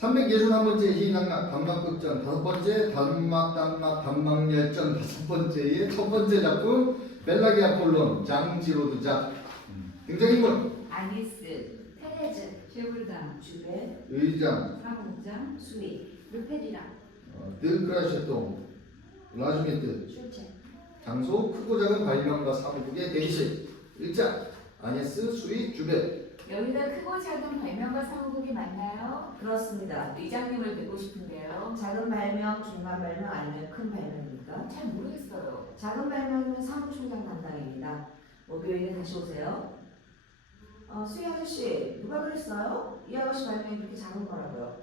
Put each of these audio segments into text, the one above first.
361번째 희낙낙 단막극장, 5번째 단막열전, 5번째의 첫 번째 작품 벨라기 아폴론 장지로드작. 등장인물 아니스, 테레즈, 쉐불당, 주베, 의장 사무장, 수위, 르페리라, 드크라셰통, 라주미트. 출첵. 장소 크고 작은 발명가 사무국의 대기실. 일장 아니스, 수위, 주베. 여기가 크고 작은 발명가 사무국이 맞나요? 그렇습니다. 의장님을 뵙고 싶은데요. 작은 발명, 중간 발명 아니면 큰 발명입니까? 잘 모르겠어요. 작은 발명은 사무총장 담당입니다. 목요일에 다시 오세요. 수희 아저씨, 누가 그랬어요? 이 아가씨 발명이 그렇게 작은 거라고요.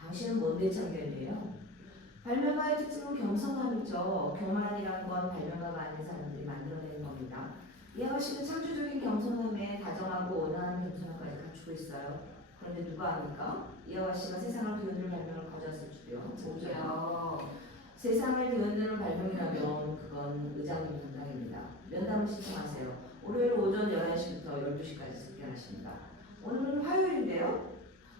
당신은 뭔데 참견이에요? 발명가의 특징은 겸손함이죠. 교만이란 건 발명가가 아닌 사람들이 만들어내는 겁니다. 이 아가씨는 창조적인 겸손함에 다정하고 온화한 겸손함까지 갖추고 있어요. 그런데 누가 압니까? 이 아가씨가 세상을 뒤흔들 발명을 가져왔을 줄이요. 저기요. 세상을 뒤흔드는 발명이라면 그건 의장님 담당입니다. 면담을 신청하세요. 월요일 오전 11시부터 12시까지 숙견하십니다. 오늘은 화요일인데요.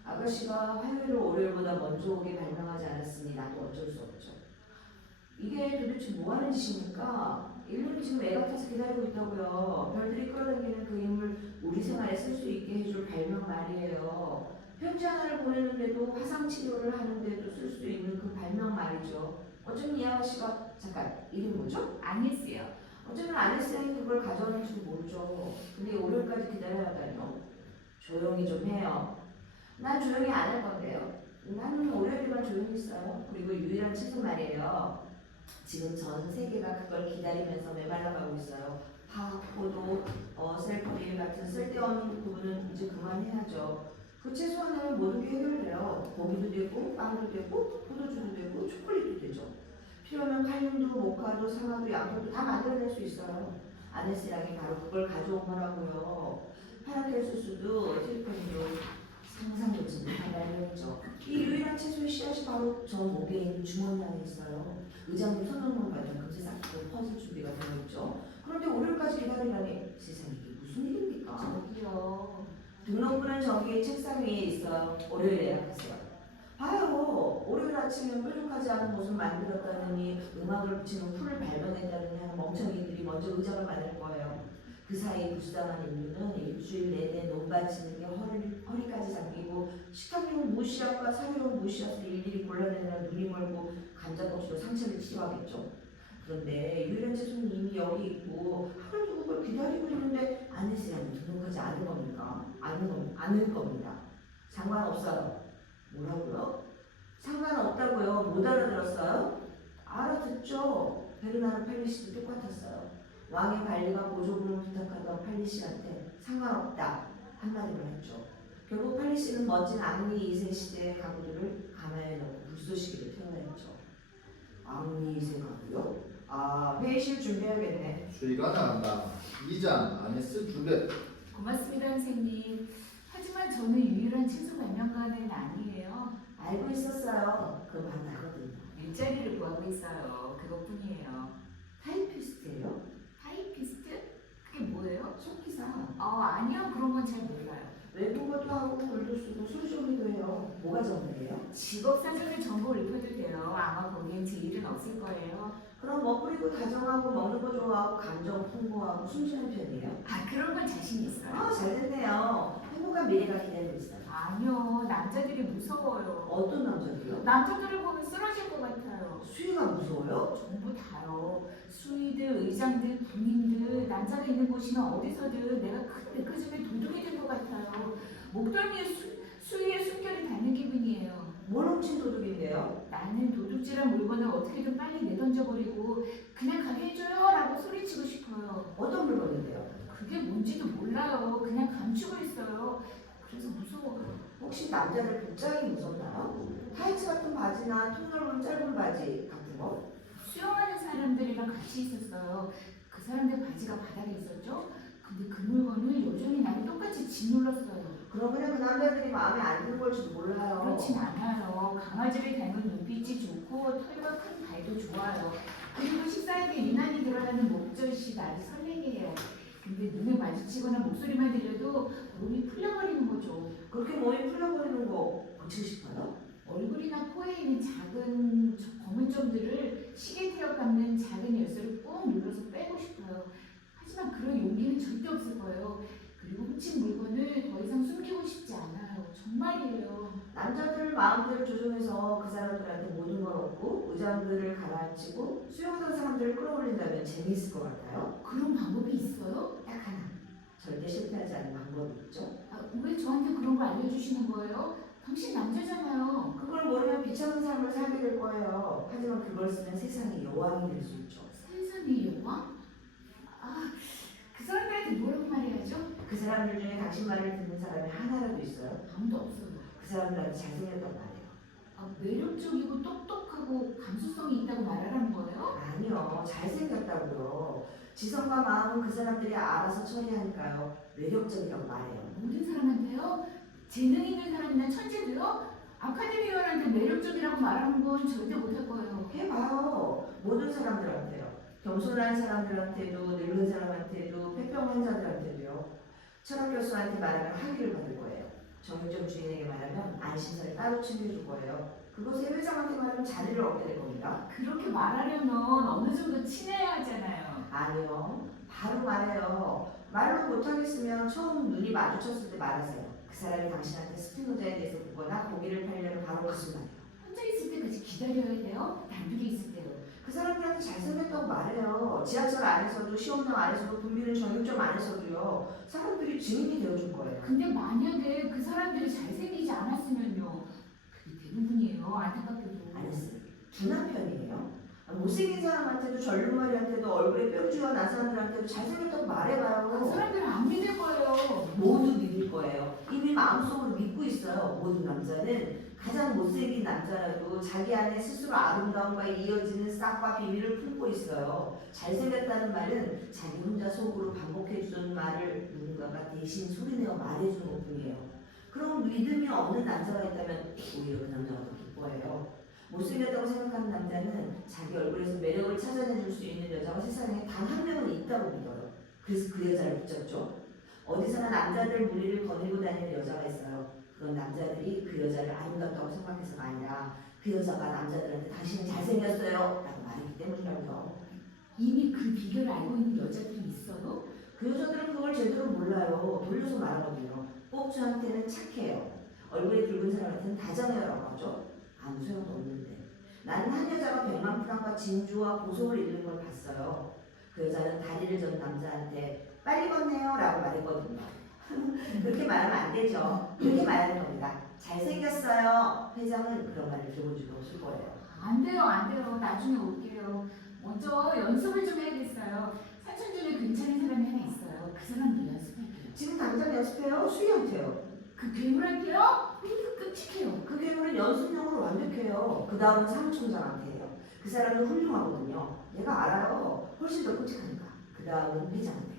아가씨가 화요일을 월요일보다 먼저 오게 발명하지 않았으니 나도 어쩔 수 없죠. 이게 도대체 뭐 하는 짓입니까? 인류는 지금 애가 타서 기다리고 있다고요. 별들이 끌어당기는 그 힘을 우리 생활에 쓸 수 있게 해줄 발명 말이에요. 편지 하나를 보내는데도 화상 치료를 하는데도 쓸 수 있는 그 발명 말이죠. 어쩌면 이 아가씨가 잠깐 이름 뭐죠? 아니스요. 어쩌면 아니스랑이 그걸 가져왔는지도 모르죠. 근데 월요일까지 기다려야 하다니요. 조용히 좀 해요. 난 조용히 안 할 건데요. 나는 월요일만 조용히 있어요. 그리고 유일한 책은 말이에요. 지금 전 세계가 그걸 기다리면서 메말라가고 있어요. 파, 포도, 셀프리 같은 쓸데없는 부분은 이제 그만해야죠. 그 채소 하나는 모든 게 해결돼요. 고기도 되고, 빵도 되고, 포도주도 되고, 초콜릿도 되죠. 필요하면 칼륨도, 모카도, 상아도, 양파도 다 만들어낼 수 있어요. 아네스랑이 바로 그걸 가져온 거라고요. 파라켈수스도, 실펜도 상상도지 못한 발명이죠. 이 유일한 채소의 씨앗이 바로 저 목에 있는 주머니 안에 있어요. 의장님 손놓는 같은 금세 싹고 퍼질 준비가 되어 있죠. 그런데 월요일까지 기다리라니 세상에 이게 무슨 일입니까? 저기요. 등록부는 저기 책상 위에 있어요. 월요일 예약하세요. 봐요. 월요일 아침에 뾰족하지 않은 옷을 만들었다느니 음악을 붙이는 풀을 발명했다느니 하는 멍청이들이 먼저 의장을 만들 거예요. 그 사이 불쌍한 인류는 일주일 내내 논밭치는 게 허리까지 잠기고 식탁용 무시앗과 사료용 무시앗을 일일이 골라내느라 눈이 멀고 감자꽃으로 상처를 치료하겠죠. 그런데 유일한 채소는 이미 여기 있고 하루 두고 그걸 기다리고 있는데 아니스랑은 등록하지 않을 겁니까? 않을 겁니다. 상관없어요. 뭐라고요? 상관없다고요. 못 알아들었어요? 알아듣죠. 베르나르 팔리시도 똑같았어요. 왕의 관리가 보조금을 부탁하던 팔리시한테 상관없다 한마디로 했죠. 결국 팔리시는 멋진 앙리 2세 시대의 가구들을 가마에 넣고 불쏘시개를 태어났죠. 앙리 2세 가구요? 회의실 준비해야겠네. 수위가 나간다. 이장 아니스, 주베. 고맙습니다, 선생님. 하지만 저는 유일한 채소 발명가는 아니에요. 알고 있었어요. 그 말 나거든요. 일자리를 구하고 있어요. 그것뿐이에요. 타이피스트예요? 타이피스트? 그게 뭐예요? 속기사. 아니요. 그런 건 잘 몰라요. 외국어도 하고 글도 쓰고 술쇼기도 해요. 뭐가 전문이에요? 직업 사전을 전부 읽어도 돼요. 아마 거기엔 제 일은 없을 거예요. 그럼 멋부리고 다정하고 먹는 거 좋아하고 감정 풍부하고 숨쉬는 편이에요? 그런 건 자신 있어요. 잘 됐네요. 행복한 미래가 기다리고 있어요. 아니요. 남자들이 무서워요. 어떤 남자들요? 남자들을 보면 쓰러질 것 같아요. 수위가 무서워요? 전부 다요. 수위들, 의장들, 군인들, 남자가 있는 곳이나 어디서든 내가 큰 메커즘에 도둑이 된 것 같아요. 목덜미에 수위에 숨결이 닿는 기분이에요. 뭘 훔친 도둑인데요? 나는 도둑질한 물건을 어떻게든 빨리 내던져버리고 그냥 가게 해줘요 라고 소리치고 싶어요. 어떤 물건인데요? 그게 뭔지도 몰라요. 그냥 감추고 있어요. 그래서 무서워요. 혹시 남자들 복장이 무섭나요? 타이츠 같은 바지나 통 넓은 짧은 바지 같은 거? 수영하는 사람들이랑 같이 있었어요. 그 사람들 바지가 바닥에 있었죠? 근데 그 물건을 여전히 나를 똑같이 짓눌렀어요. 그러면 그 남자들이 마음에 안 드는 걸지도 몰라요. 그렇진 않아요. 강아지를 닮은 눈빛이 좋고 털과 큰 발도 좋아요. 그리고 식사에게 유난히 드러나는 목젖이 나를 설레게 해요. 근데 눈을 마주치거나 목소리만 들려도 몸이 풀려버리는 거죠. 그렇게 몸이 풀려버리는 거 고치고 싶어요? 얼굴이나 코에 있는 작은 검은 점들을 시계 태엽 감는 작은 열쇠를 꾹 눌러서 빼고 싶어요. 하지만 그런 용기는 절대 없을 거예요. 그리고 훔친 물건을 더 이상 숨기고 싶지 않아요. 정말이에요. 남자들 마음대로 조종해서 그 사람들한테 모든 걸 얻고 의장들을 가라앉히고 수용하던 사람들을 끌어올린다면 재미있을 것 같아요. 그런 방법이 있어요? 딱 하나. 절대 실패하지 않는 방법이 있죠. 왜 저한테 그런 걸 알려주시는 거예요? 당신 남자잖아요. 그걸 모르면 비참한 삶을 살게 될 거예요. 하지만 그걸 쓰면 세상의 여왕이 될 수 있죠. 세상의 여왕? 그 사람들한테 뭐라고 말해야죠? 그 사람들 중에 당신 말을 듣는 사람이 하나라도 있어요. 아무도 없어요. 그 사람들한테 잘생겼단 말이에요. 매력적이고 똑똑하고 감수성이 있다고 말하라는 거예요? 아니요, 잘생겼다고요. 지성과 마음은 그 사람들이 알아서 처리하니까요. 매력적이라고 말해요. 모든 사람한테요? 재능 있는 사람이나 천재도요? 아카데미원한테 매력적이라고 말하는 건 절대 못할 거예요. 해봐요. 모든 사람들한테요. 겸손한 사람들한테도, 늙은 사람한테도, 폐병 환자들한테도요. 철학 교수한테 말하면 학위를 받을 거예요. 정육점 주인에게 말하면 안심사를 따로 챙겨줄 거예요. 그것에 회장한테 말하면 자리를 얻게 될 겁니다. 그렇게 말하려면 어느 정도 친해야 하잖아요. 아니요. 바로 말해요. 말로 못하겠으면 처음 눈이 마주쳤을 때 말하세요. 그 사람이 당신한테 스피노자에 대해서 묻거나 고기를 팔려면 바로 무슨 말이에요. 혼자 있을 때까지 기다려야 돼요? 단둘이 있을 때요? 그 사람들한테 잘생겼다고 말해요. 지하철 안에서도 시험장 안에서도 붐비는 정육점 안에서도요. 사람들이 증인이 되어줄 거예요. 근데 만약에 그 사람들이 잘생기지 않았으면요? 그게 대부분이에요. 안타깝게도. 아니었어요. 둔한 편이에요. 못생긴 사람한테도 절름머리한테도 얼굴에 뾰루지가 난 사람들한테도 잘생겼다고 그 말해봐요. 사람들은 안 믿을 거예요. 모두 믿을 거예요. 이미 마음속으로 믿고 있어요. 모든 남자는 가장 못생긴 남자라도 자기 안에 스스로 아름다움과 이어지는 싹과 비밀을 품고 있어요. 잘생겼다는 말은 자기 혼자 속으로 반복해주는 말을 누군가가 대신 소리내어 말해주는 것 뿐이에요. 그럼 믿음이 없는 남자가 있다면 오히려 그 남자가 더 기뻐해요. 못생겼다고 생각하는 남자는 자기 얼굴에서 매력을 찾아내줄 수 있는 여자가 세상에 단 한 명은 있다고 믿어요. 그래서 그 여자를 붙잡죠. 어디서나 남자들 무리를 거닐고 다니는 여자가 있어요. 그건 남자들이 그 여자를 아름답다고 생각해서가 아니라 그 여자가 남자들한테 당신은 잘생겼어요 라고 말했기 때문이라고요. 이미 그 비결을 알고 있는 여자들이 있어요? 그 여자들은 그걸 제대로 몰라요. 돌려서 말하거든요. 꼭주한테는 착해요. 얼굴이 붉은 사람한테는 다정해요라고 하죠. 아무 소용도 없는데. 나는 한 여자가 100만 프랑과 진주와 보석을 잃는 걸 봤어요. 그 여자는 다리를 전 남자한테 빨리 걷네요 라고 말했거든요. 그렇게 말하면 안 되죠. 그렇게 말하는 겁니다. 잘생겼어요. 회장은 그런 말을 들어본 적이 없을 거예요. 안 돼요, 안 돼요. 나중에 올게요. 먼저 연습을 좀 해야겠어요. 사촌 중에 괜찮은 사람이 하나 있어요. 그 사람도 연습할게요. 지금 당장 연습해요. 수희한테요. 그 괴물한테요? 끔찍해요. 그 괴물은 연습용으로 완벽해요. 그 다음은 사무총장한테 해요. 그 사람은 훌륭하거든요. 얘가 알아요. 훨씬 더 끔찍하니까. 그 다음은 회장한테.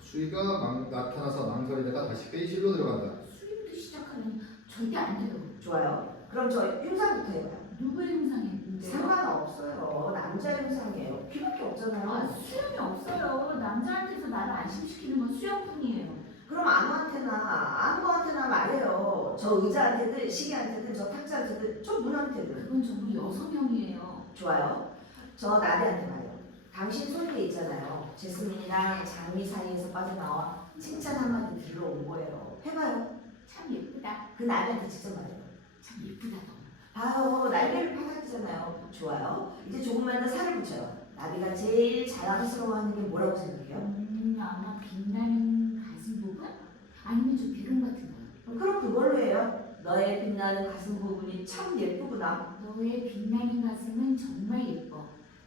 수위가 나타나서 망설이다가 다시 회의실로 들어간다. 수리부터 시작하면 절대 안 돼요. 좋아요. 그럼 저 흉상부터 해봐요. 누구의 형상인데요? 상관없어요. 남자 흉상이에요. 피밖에 없잖아요. 수염이 없어요. 남자한테서 나를 안심시키는 건 수염뿐이에요. 그럼 아무한테나 말해요. 저 의자한테든 시계한테든 저 탁자한테든 저 문한테든. 그건 전부 여성형이에요. 좋아요. 저 나비한테 말해요. 당신 소리에 있잖아요. 제스민이랑 장미 사이에서 빠져나와 칭찬 한마디 들으러 온 거예요. 해봐요. 참 예쁘다. 그 나비한테 직접 말해요. 참 예쁘다 너. 봐요. 날개를 파닥이잖아요. 좋아요. 이제 조금만 더 살을 붙여요. 나비가 제일 자랑스러워하는 게 뭐라고 생각해요? 아마 빛나는 가슴 부분? 아니면 좀 대롱 같은 거요. 그럼 그걸로 해요. 너의 빛나는 가슴 부분이 참 예쁘구나. 너의 빛나는 가슴은 정말 예뻐.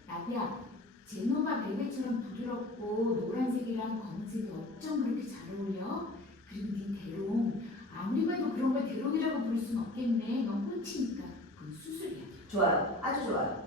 나비야, 제노가 베개처럼 부드럽고 노란색이랑 검은색이 어쩜 그렇게 잘 어울려? 그리고 네 대롱, 아무리 봐도 그런 걸 대롱이라고 부를 순 없겠네. 넌 꼴치니까. 그건 수술이야. 좋아요. 아주 좋아요.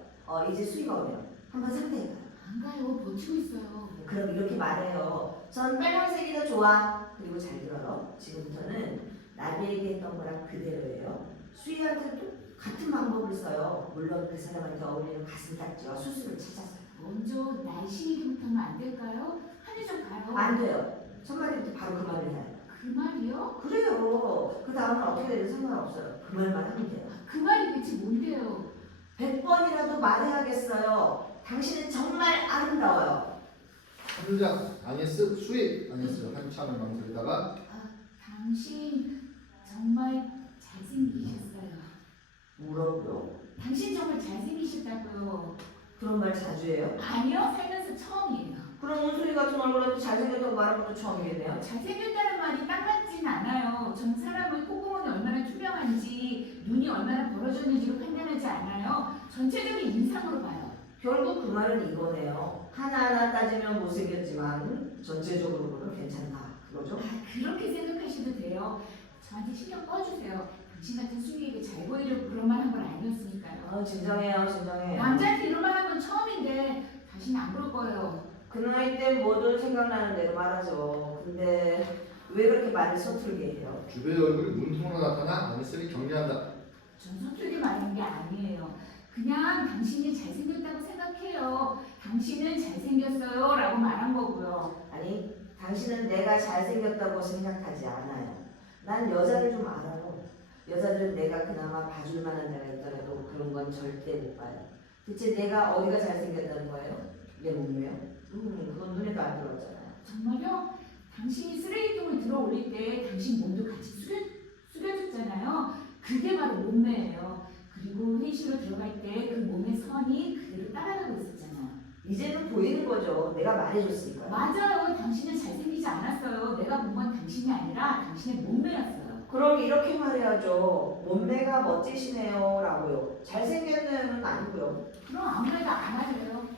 이제 수위가 오네요. 한번 상대해봐요. 안 가요. 버티고 있어요. 그럼 이렇게 말해요. 전 빨간색이 더 좋아. 그리고 잘 들어요. 지금부터는 나비에게 했던 거랑 그대로예요. 수희한테도 같은 방법을 써요. 물론 그 사람한테 어울리는 가슴 딱지와 수술을 찾아서요. 먼저 날씬이기부터 하면 안 될까요? 한의점 가요. 안 돼요. 첫마디부터 바로 그 말을 해요. 그 말이요? 그래요. 그 다음은 어떻게 되든 상관없어요. 그 말만 하면 돼요. 그 그 말이 대체 뭔데요? 100번이라도 말해야겠어요. 당신은 정말 아름다워요. 3장 아니스 수입 아니스 한참을 망설이다가 당신 정말 잘생기셨어요. 뭐라고요? 당신 정말 잘생기셨다고요. 그런 말 자주 해요? 아니요, 살면서 처음이에요. 그럼 온소리 같은 얼굴한테 잘생겼다고 말한 것도 처음이겠네요. 잘생겼다는 말이 딱 맞진 않아요. 전 사람의 콧구멍이 얼마나 투명한지, 눈이 얼마나 벌어졌는지로 판단하지 않아요. 전체적인 인상으로 봐요. 결국 그 말은 이거네요. 하나하나 따지면 못생겼지만 전체적으로는 괜찮다. 그거죠? 그렇게 생각하셔도 돼요. 저한테 신경 꺼주세요. 당신 같은 수미에게 잘 보이려고 그런 말 한 건 아니었으니까요. 진정해요, 진정해요. 남자한테 이런 말 한 건 처음인데 다시는 안 그럴 거예요. 그 나이 때 뭐든 생각나는 대로 말하죠. 근데 왜 그렇게 말을 서툴게 해요? 주변의 얼굴이 문통으로 나타나 아니스를 격려한다. 전 서툴게 말한 게 아니에요. 그냥 당신이 잘생겼다고 생각해요. 당신은 잘생겼어요 라고 말한 거고요. 아니, 당신은 내가 잘생겼다고 생각하지 않아요. 난 여자를 좀 알아요. 여자들은 내가 그나마 봐줄 만한 데가 있더라도 그런 건 절대 못 봐요. 대체 내가 어디가 잘생겼다는 거예요? 내 몸매요? 그건 눈에도 안 들어왔잖아요. 정말요? 당신이 쓰레기통을 들어 올릴 때 당신 몸도 같이 숙여졌잖아요. 그게 바로 몸매예요. 그리고 회의실로 들어갈 때 그 몸의 선이 그대로 따라가고 있었잖아요. 이제는 보이는 거죠. 내가 말해줬으니까요. 맞아요. 당신은 잘생기지 않았어요. 내가 본 건 당신이 아니라 당신의 몸매였어요. 그럼 이렇게 말해야죠. 몸매가 멋지시네요 라고요. 잘생겼네요는 아니고요. 그럼 아무 말도 안 하래요.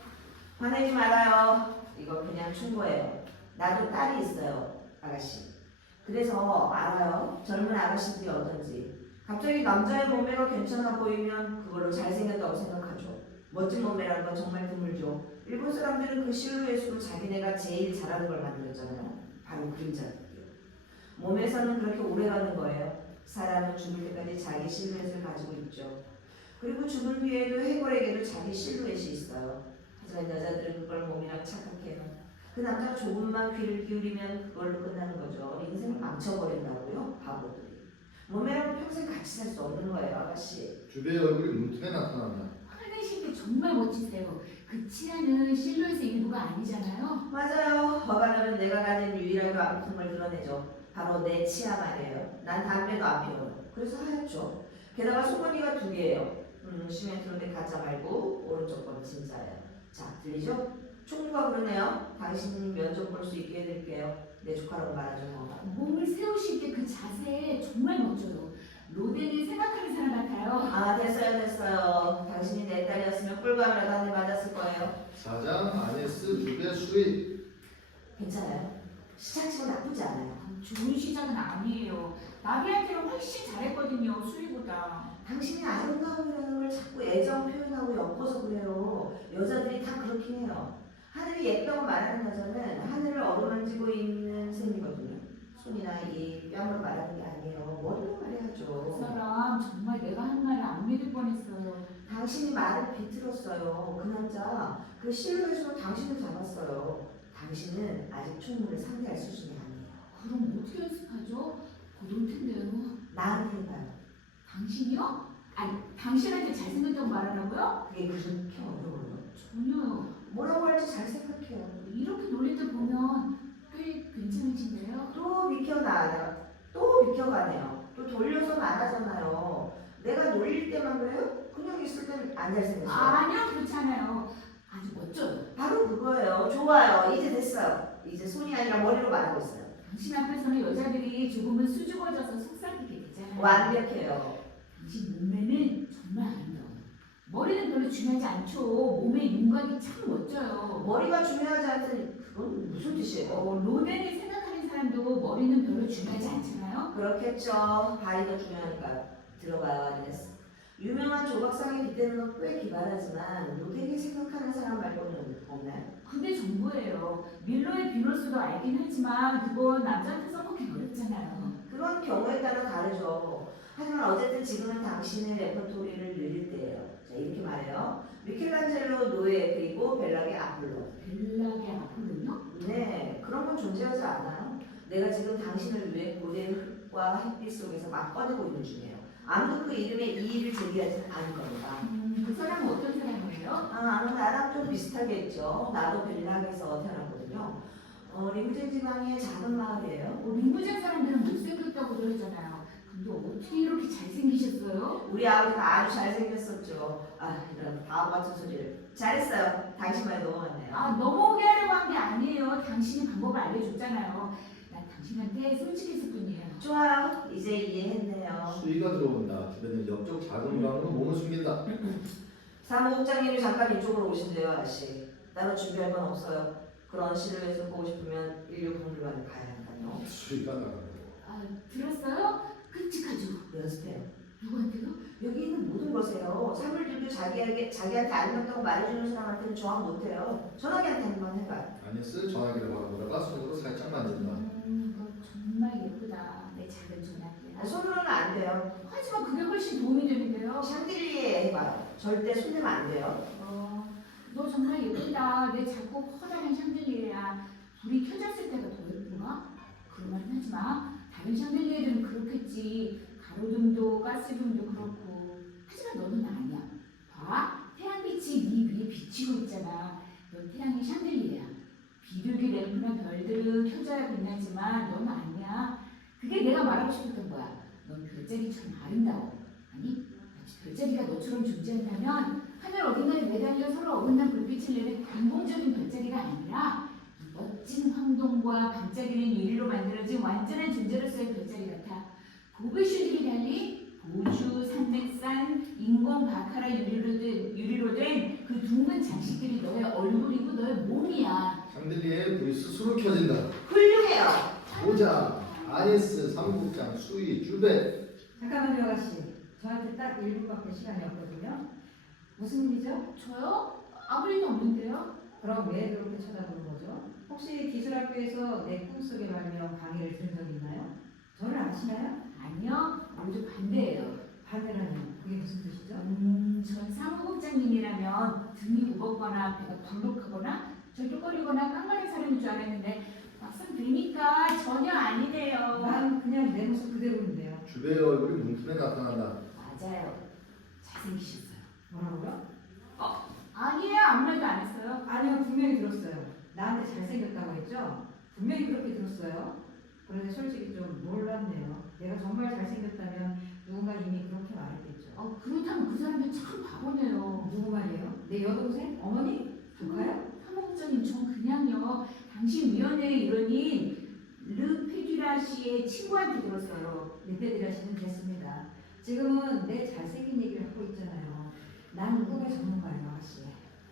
화내지 말아요. 이거 그냥 충고예요. 나도 딸이 있어요, 아가씨. 그래서 알아요. 젊은 아가씨들이 어떤지. 갑자기 남자의 몸매가 괜찮아 보이면 그걸로 잘생겼다고 생각하죠. 멋진 몸매라는 건 정말 드물죠. 일본 사람들은 그 실루엣으로 자기네가 제일 잘하는 걸 만들었잖아요. 바로 그림자들이요. 몸에서는 그렇게 오래가는 거예요. 사람은 죽을 때까지 자기 실루엣을 가지고 있죠. 그리고 죽은 뒤에도 해골에게도 자기 실루엣이 있어요. 하지만 여자들은 그걸 몸이랑 착각해요. 그 남자가 조금만 귀를 기울이면 그걸로 끝나는 거죠. 인생을 망쳐버린다고요? 바보들이. 몸매랑은 평생 같이 살 수 없는 거예요, 아가씨. 주변의 얼굴이 문틈에 나타난다. 화내실 때 정말 멋지세요. 그 치아는 실루엣의 일부가 아니잖아요. 맞아요. 화가 나면 내가 가진 유일하게 아픈 걸 드러내죠. 바로 내 치아 말이에요. 난 담배도 안 피워요. 그래서 하얗죠. 게다가 손머리가 2개예요. 시멘트로 된 가짜 말고 오른쪽 건 진짜예요. 자, 들리죠? 총무가 그러네요. 당신 면접 볼 수 있게 해드릴게요. 내 조카라고 말하죠. 몸을 세우실 때 그 자세 정말 멋져요. 로덴이 생각하는 사람 같아요. 됐어요. 당신이 내 딸이었으면 꿀밤이라도 한 대 맞았을 거예요. 4장 아니스 주변 수입 괜찮아요. 시작치고 나쁘지 않아요. 좋은 시작은 아니에요. 나비한테는 훨씬 잘했거든요. 수리보다. 당신이 아름다움이라는 걸 자꾸 애정 표현하고 엮어서 그래요. 여자들이 다 그렇긴 해요. 하늘이 예쁘다고 말하는 여자는 하늘을 어루만지고 있는 셈이거든요. 손이나 이 뺨으로 말하는 게 아니에요. 머리로 그 말해야죠. 사람 정말 내가 한 말을 안 믿을 뻔했어요. 당신이 말을 비틀었어요. 그 남자 그 실루엣으로 당신을 잡았어요. 당신은 아직 총무를 상대할 수준이 아니에요. 그럼 어떻게 연습하죠? 곧 올 텐데요. 나한테 해봐요. 당신이요? 아니, 당신한테 잘생겼다고 말하라고요? 그게 그렇게 어려워요. 전혀요. 뭐라고 할지 잘 생각해요. 이렇게 놀릴 때 보면 꽤 괜찮으신데요? 또 비켜나가요. 또 비켜가네요. 또 돌려서 말하잖아요. 내가 놀릴 때만 그래요? 그냥 있을 땐 안 잘생겼어요. 아니요, 그렇잖아요. 아주 멋져요. 바로 그거예요. 좋아요. 이제 됐어요. 이제 손이 아니라 머리로 말하고 있어요. 당신 앞에서는 여자들이 조금은 수줍어져서 속삭이게 되잖아요. 완벽해요. 당신 몸매는 정말 아름다워요. 머리는 별로 중요하지 않죠. 몸의 윤곽이 참 멋져요. 머리가 중요하지 않든 그건 무슨 뜻이에요? 로덴이 생각하는 사람도 머리는 별로 중요하지 않잖아요. 그렇겠죠. 바위가 중요하니까요. 들어가요, 아니스. 유명한 조각상에 빗대는 건 꽤 기발하지만 로데게 생각하는 사람 말고는 없나요? 그게 전부예요. 밀로의 비놀스도 알긴 하지만 그건 남자한테 써먹기 어렵잖아요. 그건 경우에 따라 다르죠. 하지만 어쨌든 지금은 당신의 레퍼토리를 늘릴 때예요. 자, 이렇게 말해요. 미켈란젤로, 노에, 그리고 벨락의 아폴로. 벨락의 아폴로요? 네, 그런 건 존재하지 않아요. 내가 지금 당신을 위해 고된 흙과 햇빛 속에서 막 꺼내고 있는 중이에요. 아무도 그 이름에 이의를 제기하지는 않을 겁니다. 그 사람은 어떤 사람이에요? 아마 나랑 좀 비슷하겠죠. 나도 벨락에서 태어났거든요. 리무진 지방의 작은 마을이에요. 민부장 사람들은 못생겼다고 그러잖아요. 근데 어떻게 이렇게 잘생기셨어요? 우리 아버지는 아주 잘생겼었죠. 이런 바보 같은 소리를. 잘했어요. 당신 말이 넘어갔네요. 넘어오게 하려고 한 게 아니에요. 당신이 방법을 알려줬잖아요. 난 당신한테 솔직했을 뿐이에요. 좋아요. 이제 이해했네요. 수위가 들어온다. 주변에 옆쪽 작은 방으로 몸을 숨긴다. 사무국장님이 잠깐 이쪽으로 오신대요, 아저씨. 따로 준비할 건 없어요. 그런 실루엣을 보고 싶으면 인류박물관에 가야 하니까요. 수위가 나간다. 들었어요? 끔찍하죠. 연습해요. 누구한테요? 여기 있는 모든 것에요. 사물들도 자기한테 아니었다고 말해주는 사람한테는 저항 못해요. 전화기한테 한번 해봐요. 아니스 전화기를 바라보다가 손으로 살짝 만진다. 너 정말 예쁘다. 내 작은 전화기야. 손으로는 안 돼요. 하지만 그게 훨씬 도움이 되는데요. 샹들리에 해봐요. 절대 손대면 안 돼요. 너 정말 예쁘다. 내 작고 커다란 샹들리에야. 불이 켜졌을 때가 더 예쁜가? 그런 말은 하지 마. 다른 샹들리에들은 그렇겠지. 가로등도 가스등도 그렇고. 하지만 너는 아니야. 봐. 태양빛이 네 위에 비치고 있잖아. 넌 태양의 샹들리에야. 비둘기 램프나 별들은 켜져야 빛나지만 너는 아니야. 그게 내가 말하고 싶었던 거야. 넌 별자리처럼 아름다워. 아니, 마치 별자리가 너처럼 존재한다면 하늘 어딘가에 매달려 서로 어긋난 불빛을 내는 반공적인 별자리가 아니라 이 멋진 황동과 반짝이는 유리로 만들어진 완전한 존재로서의 별자리 같아. 고글슈들이 달린 보주, 산맥산, 인공 바카라 유리로 된 그 둥근 장식들이 너의 얼굴이고 너의 몸이야. 샹들리에 불이 스스로 켜진다. 훌륭해요. 보자. 아니스 사무국장 수위 주배. 잠깐만요, 아가씨. 저한테 딱 1분밖에 시간이 없거든요. 무슨 일이죠? 저요? 아무 일도 없는데요? 그럼 왜 그렇게 쳐다보는 거죠? 혹시 기술학교에서 내 꿈속의 발명 강의를 들은 적 있나요? 저를 아시나요? 아니요. 모두 반대예요. 반대라뇨. 그게 무슨 뜻이죠? 전 사무국장님이라면 등이 무겁거나 배가 불룩하거나 절뚝거리거나 깡마른 사람인 줄 알았는데 막상 뵈니까 전혀 아니네요. 난 그냥 내 모습 그대로인데요. 주배의 얼굴이 문틈에 나타난다. 맞아요. 잘생기셨어요. 뭐라고요? 아니에요. 아무 말도 안 했어요. 아니요, 분명히 들었어요. 나한테 잘생겼다고 했죠? 분명히 그렇게 들었어요. 그런데 솔직히 좀 놀랍네요. 내가 정말 잘생겼다면 누군가 이미 그렇게 말했겠죠. 그렇다면 그 사람들 참 바보네요. 누구 말이에요? 내 여동생? 어머니? 조카요? 사무국장님 전 그냥요. 당신 위원회의 일원인 르페듀라 씨의 친구한테 들었어요. 르페드라 씨는 됐습니다. 지금은 내 잘생긴 얘기를 하고 있잖아요. 나는 꿈의 전문가예요, 아가씨.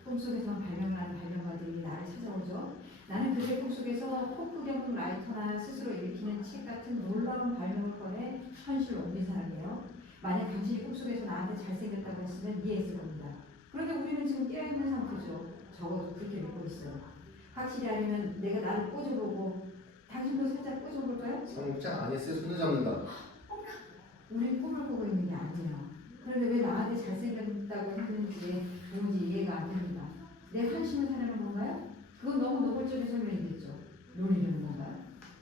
꿈속에서만 발명하는 발명가들이 나를 찾아오죠. 나는 그들 꿈속에서 코프경품 라이터나 스스로 읽히는 책 같은 놀라운 발명을 꺼내 현실로 옮긴 사람이에요. 만약 당신이 꿈속에서 나한테 잘생겼다고 했으면 이해했을 겁니다. 그런데 우리는 지금 깨어있는 상태죠. 적어도 그렇게 믿고 있어요. 확실히 알려면 내가 나를 꼬집어보고 당신도 살짝 꼬집어볼까요? 사무국장 아니스의 손을 잡는다. 우리 꿈을 꾸고 있는 게 아니에요. 그런데 왜 나한테 잘생겼다고 했는지 도무지 이해가 안 됩니다. 내 환심을 사려는 건가요? 그건 너무 노골적인 설명이겠죠. 놀리려는 건가요?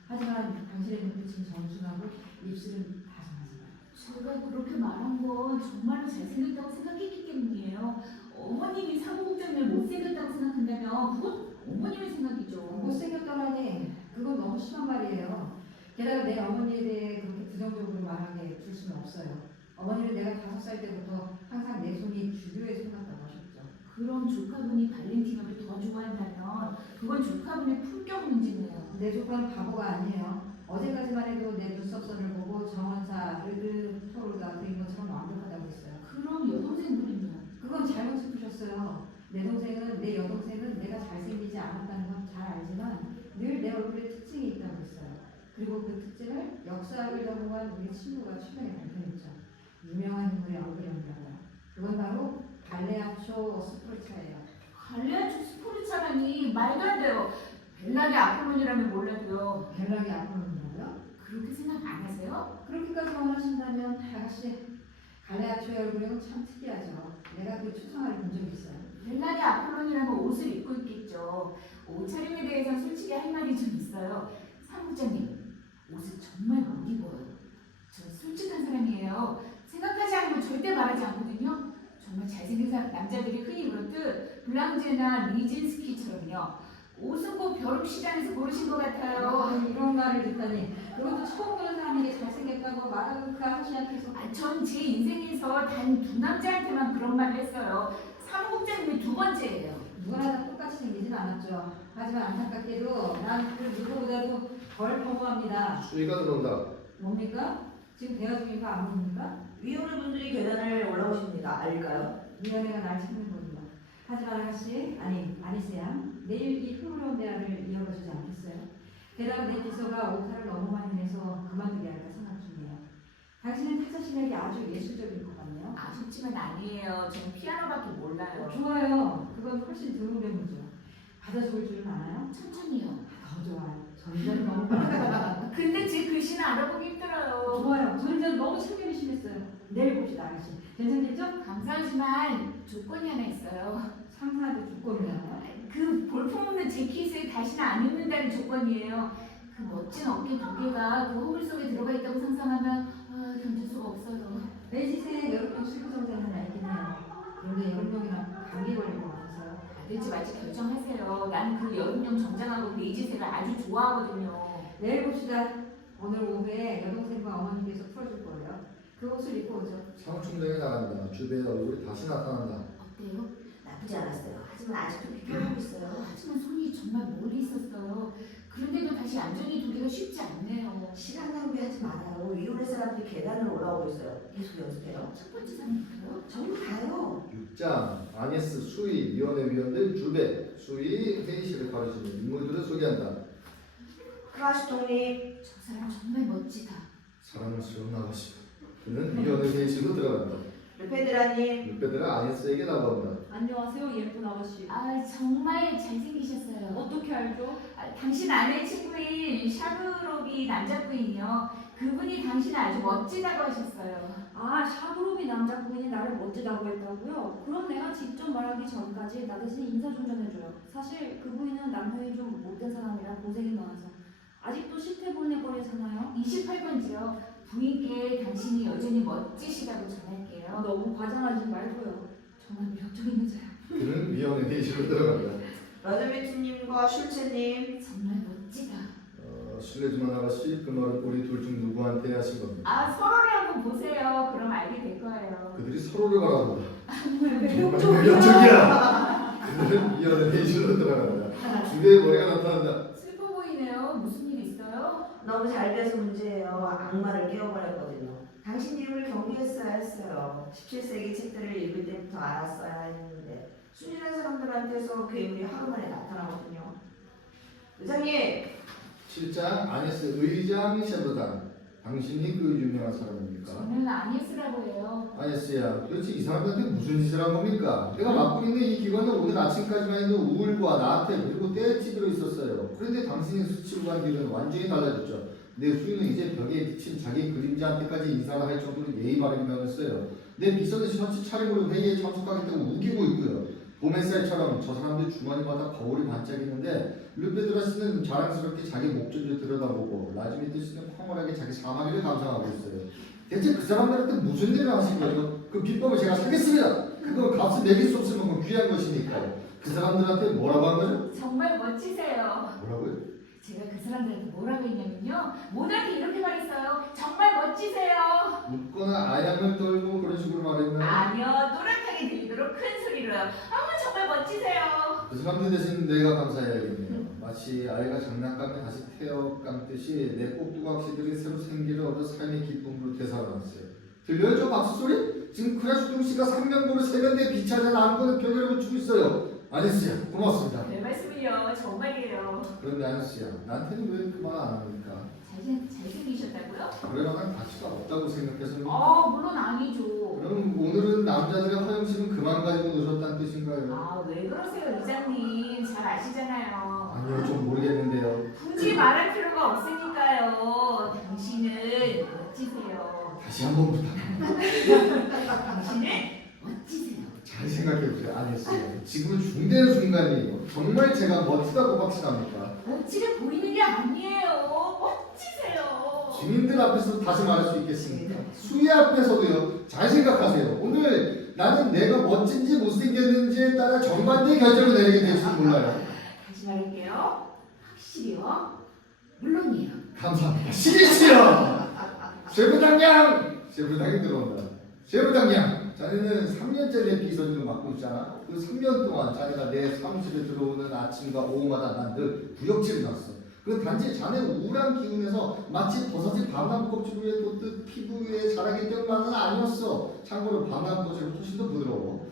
하지만 당신의 눈빛은 정중하고 입술은 다정하잖아요. 제가 그렇게 말한 건 정말로 잘생겼다고 생각했기 때문이에요. 어머님이 사무국장님을 못생겼다고 생각한다면 그건 어머님의 생각이죠. 못생겼다라니 그건 너무 심한 말이에요. 게다가 내 어머니에 대해 그렇게 부정적으로 말하게 둘 수는 없어요. 어머니는 내가 5살 때부터 항상 내 손이 주류에 속았다고 하셨죠. 그럼 조카분이 발렌티노를 더 좋아한다면 그건 조카분의 품격 문제네요. 내 조카는 바보가 아니에요. 어제까지만 해도 내 눈썹선을 보고 정원사 르드 토르가 그린 것처럼 완벽하다고 했어요. 그럼 여동생분은요? 그건 잘못 짚으셨어요. 내 여동생은 내가 잘생기지 않았다는 건 잘 알지만 늘 내 얼굴에 특징이 있다고 했어요. 그리고 그 특징을 역사학을 전공한 우리 친구가 최근에 발견했죠. 유명한 인물의 얼굴이었나봐요. 그건 바로 갈레아초 스포르차예요. 갈레아초 스포르차라니 말도 안 돼요. 벨락의 아폴론이라면 몰라도요. 벨락이 아폴론이라고요? 그렇게 생각 안 하세요? 그렇게까지만 하신다면 아가씨 갈레아초의 얼굴은 참 특이하죠. 내가 그 초상화를 본 적이 있어요. 벨락의 아폴론이라면 옷을 입고 있겠죠. 옷차림에 대해서 솔직히 할 말이 좀 있어요. 사무국장님, 옷을 정말 못 입어요. 저 솔직한 사람이에요. 생각 남자들이 흔히 그렇듯 블랑제나 리진스키처럼요. 옷은 꼭 벼룩시장에서 고르신 것 같아요. 이런 말을 듣다니. 그것도 처음 보는 사람에게 잘생겼다고 말하고 그 아저씨한테서. 전 제 인생에서 단 두 남자한테만 그런 말을 했어요. 사무국장님이 두 번째예요. 누구나 다 똑같이 생기진 않았죠. 하지만 안타깝게도 난 그 누구보다도 덜 허무합니다. 수위가 들어온다. 뭡니까? 지금 대화 중인가 안 봅니까? 위원회 분들이 계단을 올라오십니다. 알릴까요? 위원회가 날 찾는 겁니다. 하지만 아가씨, 아니세요. 내일 이 흥미로운 대화를 이어가주지 않겠어요? 게다가 내 비서가 오타를 너무 많이 내서 그만두게 할까 생각 중이에요. 당신은 타자 실력이 아주 예술적인 것 같네요. 아쉽지만 아니에요. 전 피아노밖에 몰라요. 좋아요. 그건 훨씬 드문 배우죠. 받아줄 줄은 알아요? 천천히요. 더 좋아요. 전자는 너무 빨라요. 근데 제 글씨는 알아보기 힘들어요. 좋아요. 전자는 너무 참견이 심했어요. 내일 봅시다, 아가씨. 괜찮겠죠? 감사하지만 조건이 하나 있어요. 상사한테 조건이요. 그 볼품없는 재킷을 다시는 안 입는다는 조건이에요. 그 멋진 어깨 두 개가 그 허물 속에 들어가 있다고 상상하면 견딜 수가 없어요. 베이지색 여름용 수부정장 하나 있긴 해요. 그런데 여름용이랑 감기 걸릴 것 같아서요. 받을지 말지 결정하세요. 나는 그 여름용 정장하고 베이지색을 아주 좋아하거든요. 내일 봅시다. 오늘 오후에 여동생과 어머니께서 풀어줄 거예요. 그 옷을 입고 오죠. 상충동에 나간다. 주배의 얼굴이 다시 나타난다. 어때요? 나쁘지 않았어요. 하지만 아직도 비켜보고 있어요. 하지만 손이 정말 멀리 있었어요. 그런데도 다시 안전이 두기가 쉽지 않네요. 시간 낭비하지 말아요. 위원회 사람들이 계단을 올라오고 있어요. 계속 연습해요. 첫 번째 사람부터요? 전부 다요. 6장 아네스 수위 위원회 위원들 주배 수위 회의실을 가르치는 인물들을 소개한다. 크라시 총리, 저 사람 정말 멋지다. 사랑스러운 아가씨. 그는 위원회 회의실로 들어간다. 르페드라님, 육배들은 아네스에게 나간다. 안녕하세요, 예쁜 아가씨. 정말 잘생기셨어요. 어떻게 알죠? 당신 아내 친구인 샤브로비 남자부인이요. 그분이 당신을 아주 멋지다고 하셨어요. 샤브로비 남자분이 나를 멋지다고 했다고요? 그럼 내가 직접 말하기 전까지 나 대신 인사 좀 전해줘요. 사실 그 부인은 남편이 좀 못된 사람이라 고생이 많아서 아직도 실태보내버리잖아요. 28번지요. 부인께 당신이 여전히 멋지시다고 전할게요. 너무 과장하지 말고요. 정말 매력적인 여자야. 그는 위원회 회의실로 들어간다. 러드비트님과 슐체님, 정말 멋지다. 실례지만 아가씨 그 말은 우리 둘 중 누구한테 하신 겁니다. 서로를 한번 보세요. 그럼 알게 될 거예요. 그들이 서로를 바라본다. 정말 매력적이야. 그들은 위원회 회의실로 들어간다. 주배의 머리가 나타난다. 슬퍼 보이네요. 무슨 일 있어요? 너무 잘 돼서 문제예요. 악마를 깨워버렸거든요. 당신 이름을 경계했어야 했어요. 17세기 책들을 읽을 때부터 알았어야 했는데 순진한 사람들한테서 괴물이 하루 만에 나타나거든요. 의장님, 7장 아네스 의장 샤브단. 당신이 그 유명한 사람입니까? 저는 아니스라고 해요. 아네스야, 도대체 이 사람들한테 무슨 짓을 한 겁니까? 내가 맡고 있는 이 기관은 오늘 아침까지만 해도 우울과 나한테 그리고 떼찌들어 있었어요. 그런데 당신이 스치고 간 길은 완전히 달라졌죠. 내 수인은 이제 벽에 비친 자기 그림자한테까지 인사를 할 정도로 예의 바르게 변했어요. 내 비서는 셔츠 차림으로 회의에 참석하겠다고 우기고 있고요. 봄 햇살처럼 저 사람들 주머니마다 거울이 반짝이는데 르페드라스는 자랑스럽게 자기 목젖을 들여다보고 라즈미트 씨는 황홀하게 자기 사마귀를 감상하고 있어요. 대체 그 사람들한테 무슨 일을 하신 거죠? 그 비법을 제가 사겠습니다. 그건 값을 매길 수 없을 만큼 귀한 것이니까요. 그 사람들한테 뭐라고 한 거죠? 정말 멋지세요. 뭐라고요? 제가 그 사람들한테 뭐라고 했냐면요. 모두한테 이렇게 말했어요. 정말 멋지세요. 웃거나 아양을 떨고 그런 식으로 말했나요? 아니요. 또렷하게 들리도록 큰 소리로요. 정말 멋지세요. 그 사람들 대신 내가 감사해야겠네요. 마치 아이가 장난감에 다시 태워 감듯이 내 꼭두각시들이 새로 생기를 얻어 삶의 기쁨으로 되살아났어요. 들려요 저 박수 소리? 지금 크라슈동 씨가 상명고를 세면대에 비차지 않고는 벽에를 붙이고 있어요. 아니스야 고맙습니다. 별 말씀을요. 정말이에요. 그런데 아니스야 나한테는 왜 그 말 안 합니까? 잘생기셨다고요? 그럴 만한 가치가 없다고 생각해서는 물론 아니죠. 그럼 오늘은 남자들의 허영심은 그만 가지고 노셨다는 뜻인가요? 왜 그러세요, 의장님? 잘 아시잖아요. 아니요 좀 모르겠는데요. 굳이 말할 필요가 없으니까요. 당신은 멋지세요. 다시 한번 부탁합니다. 당신은 멋지세요. 잘 생각해보세요. 아니었어요. 지금은 중대한 순간이에요. 정말 제가 멋지다고 확신합니까? 멋지게 보이는 게 아니에요. 멋지세요. 주민들 앞에서 다시 말할 수 있겠습니까? 수희 앞에서도요. 잘 생각하세요. 오늘 나는 내가 멋진지 못생겼는지에 따라 정반대의 결정을 내리게 될지도 몰라요. 다시 말할게요. 확실히요. 물론이에요. 감사합니다. 시리즈요. 셰프당장 들어온다. 셰프당장, 자네는 3년째 비서진을 맡고 있잖아. 그 3년 동안 자네가 내 사무실에 들어오는 아침과 오후마다 난 늘 구역질을 났어. 그 단지 자네 우울한 기운에서 마치 버섯이 밤나무 껍질 위에 돋듯 피부 위에 자라기 때문만은 아니었어. 참고로 밤나무 껍질은 훨씬 더 부드러워.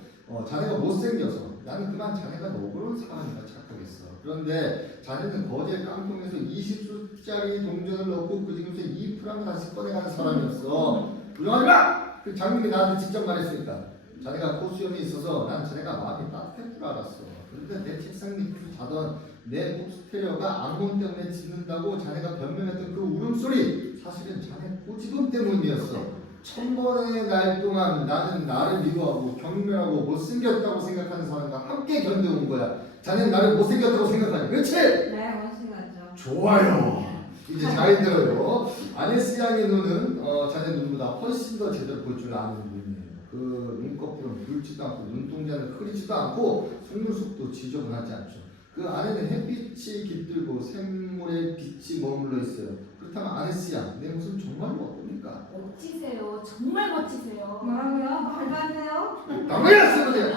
자네가 못생겨서 나는 그만 자네가 너그러운 사람이라 착각했어. 그런데 자네는 거제 깡통에서 20수짜리 동전을 넣고 그 지금서 2%을 다시 꺼내가는 사람이었어. 부정하지 마! 그 장님이 나한테 직접 말했으니까. 자네가 코수염이 있어서 난 자네가 마음이 따뜻할 줄 알았어. 그런데 내 책상 밑에서 자던 내 봅스테리어가 악몽 때문에 짖는다고 자네가 변명했던 그 울음소리, 사실은 자네 꼬집음 때문이었어. 1000번의 날 동안 나는 나를 미워하고 경멸하고 못생겼다고 생각하는 사람과 함께 견뎌온 거야. 자네는 나를 못생겼다고 생각하니, 그렇지? 네, 원수가죠. 좋아요. 이제 잘 들어요. 아네스 양의 눈은 자네 눈보다 훨씬 더 제대로 볼 줄 아는 눈이에요. 그 눈꺼풀은 붉지도 않고 눈동자는 흐리지도 않고 속눈썹도 지저분하지 않죠. 그 안에는 햇빛이 깃들고 샘물의 빛이 머물러 있어요. 그렇다면 아네스 양, 내 모습 정말로 어떻습니까? 멋지세요. 정말 멋지세요. 뭐라고요? 말도 안 돼요? 당연히 쓰보세요.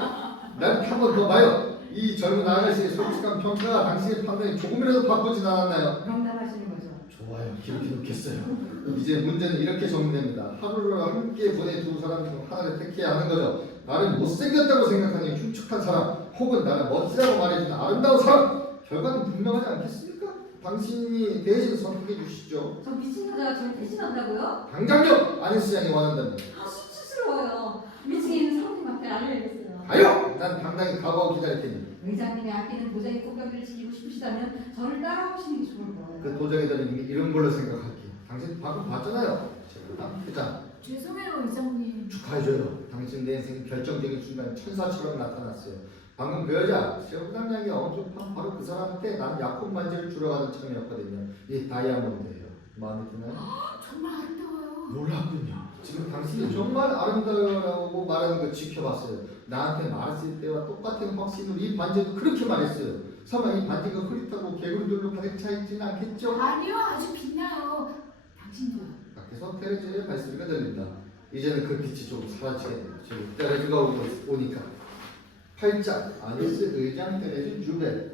날 한번 더 봐요. 이 젊은 아가씨의 솔직한 평가가 당신의 판단이 조금이라도 바꾸진 않았나요? 농담하시는 거죠? 좋아요. 기록해 놓겠어요. 이제 문제는 이렇게 정리됩니다. 하루를 함께 보낸 두 사람 중 하나를 택해야 하는 거죠. 나를 못생겼다고 생각하는 흉측한 사람, 혹은 나를 멋지다고 말해주는 아름다운 사람. 결과는 분명하지 않겠습니까? 당신이 대신 선택해 주시죠. 저 미친 여자가 저를 대신한다고요? 당장요! 아네스 양이 원한다면 아, 수치스러워요. 미치게 있는 사모님한테 알려야겠어요. 가요! 난 당당히 각오하고 기다릴 테니. 의장님의 아끼는 도자기 꽃가게를 지키고 싶으시다면 저를 따라오시는 게 좋을 거예요. 그 도자기들은 이미 이런 걸로 생각할게요. 당신 방금 봤잖아요. 제가 회장 죄송해요, 의장님. 축하해줘요. 당신 내 인생 결정적인 순간 천사처럼 나타났어요. 방금 그 여자 셰프당 양이 언급한 바로 그 사람한테 나는 약혼 반지를 주러 가던 참이었거든요. 이 다이아몬드예요. 마음에 드나요? 정말 아름다워요. 놀랍군요. 지금 당신이 정말 아름다워라고 말하는 걸 지켜봤어요. 나한테 말했을 때와 똑같은 확신으로 이 반지도 그렇게 말했어요. 설마 이 반지가 흐릿하고 개구리들로 가득 차 있지는 않겠죠? 아니요, 아주 빛나요. 당신도요. 밖에서 테레즈의 발소리가 들린다. 이제는 그 빛이 조금 사라지겠네요. 지금 테레즈가 오니까. 8장 아니스 의장 테레즈 주베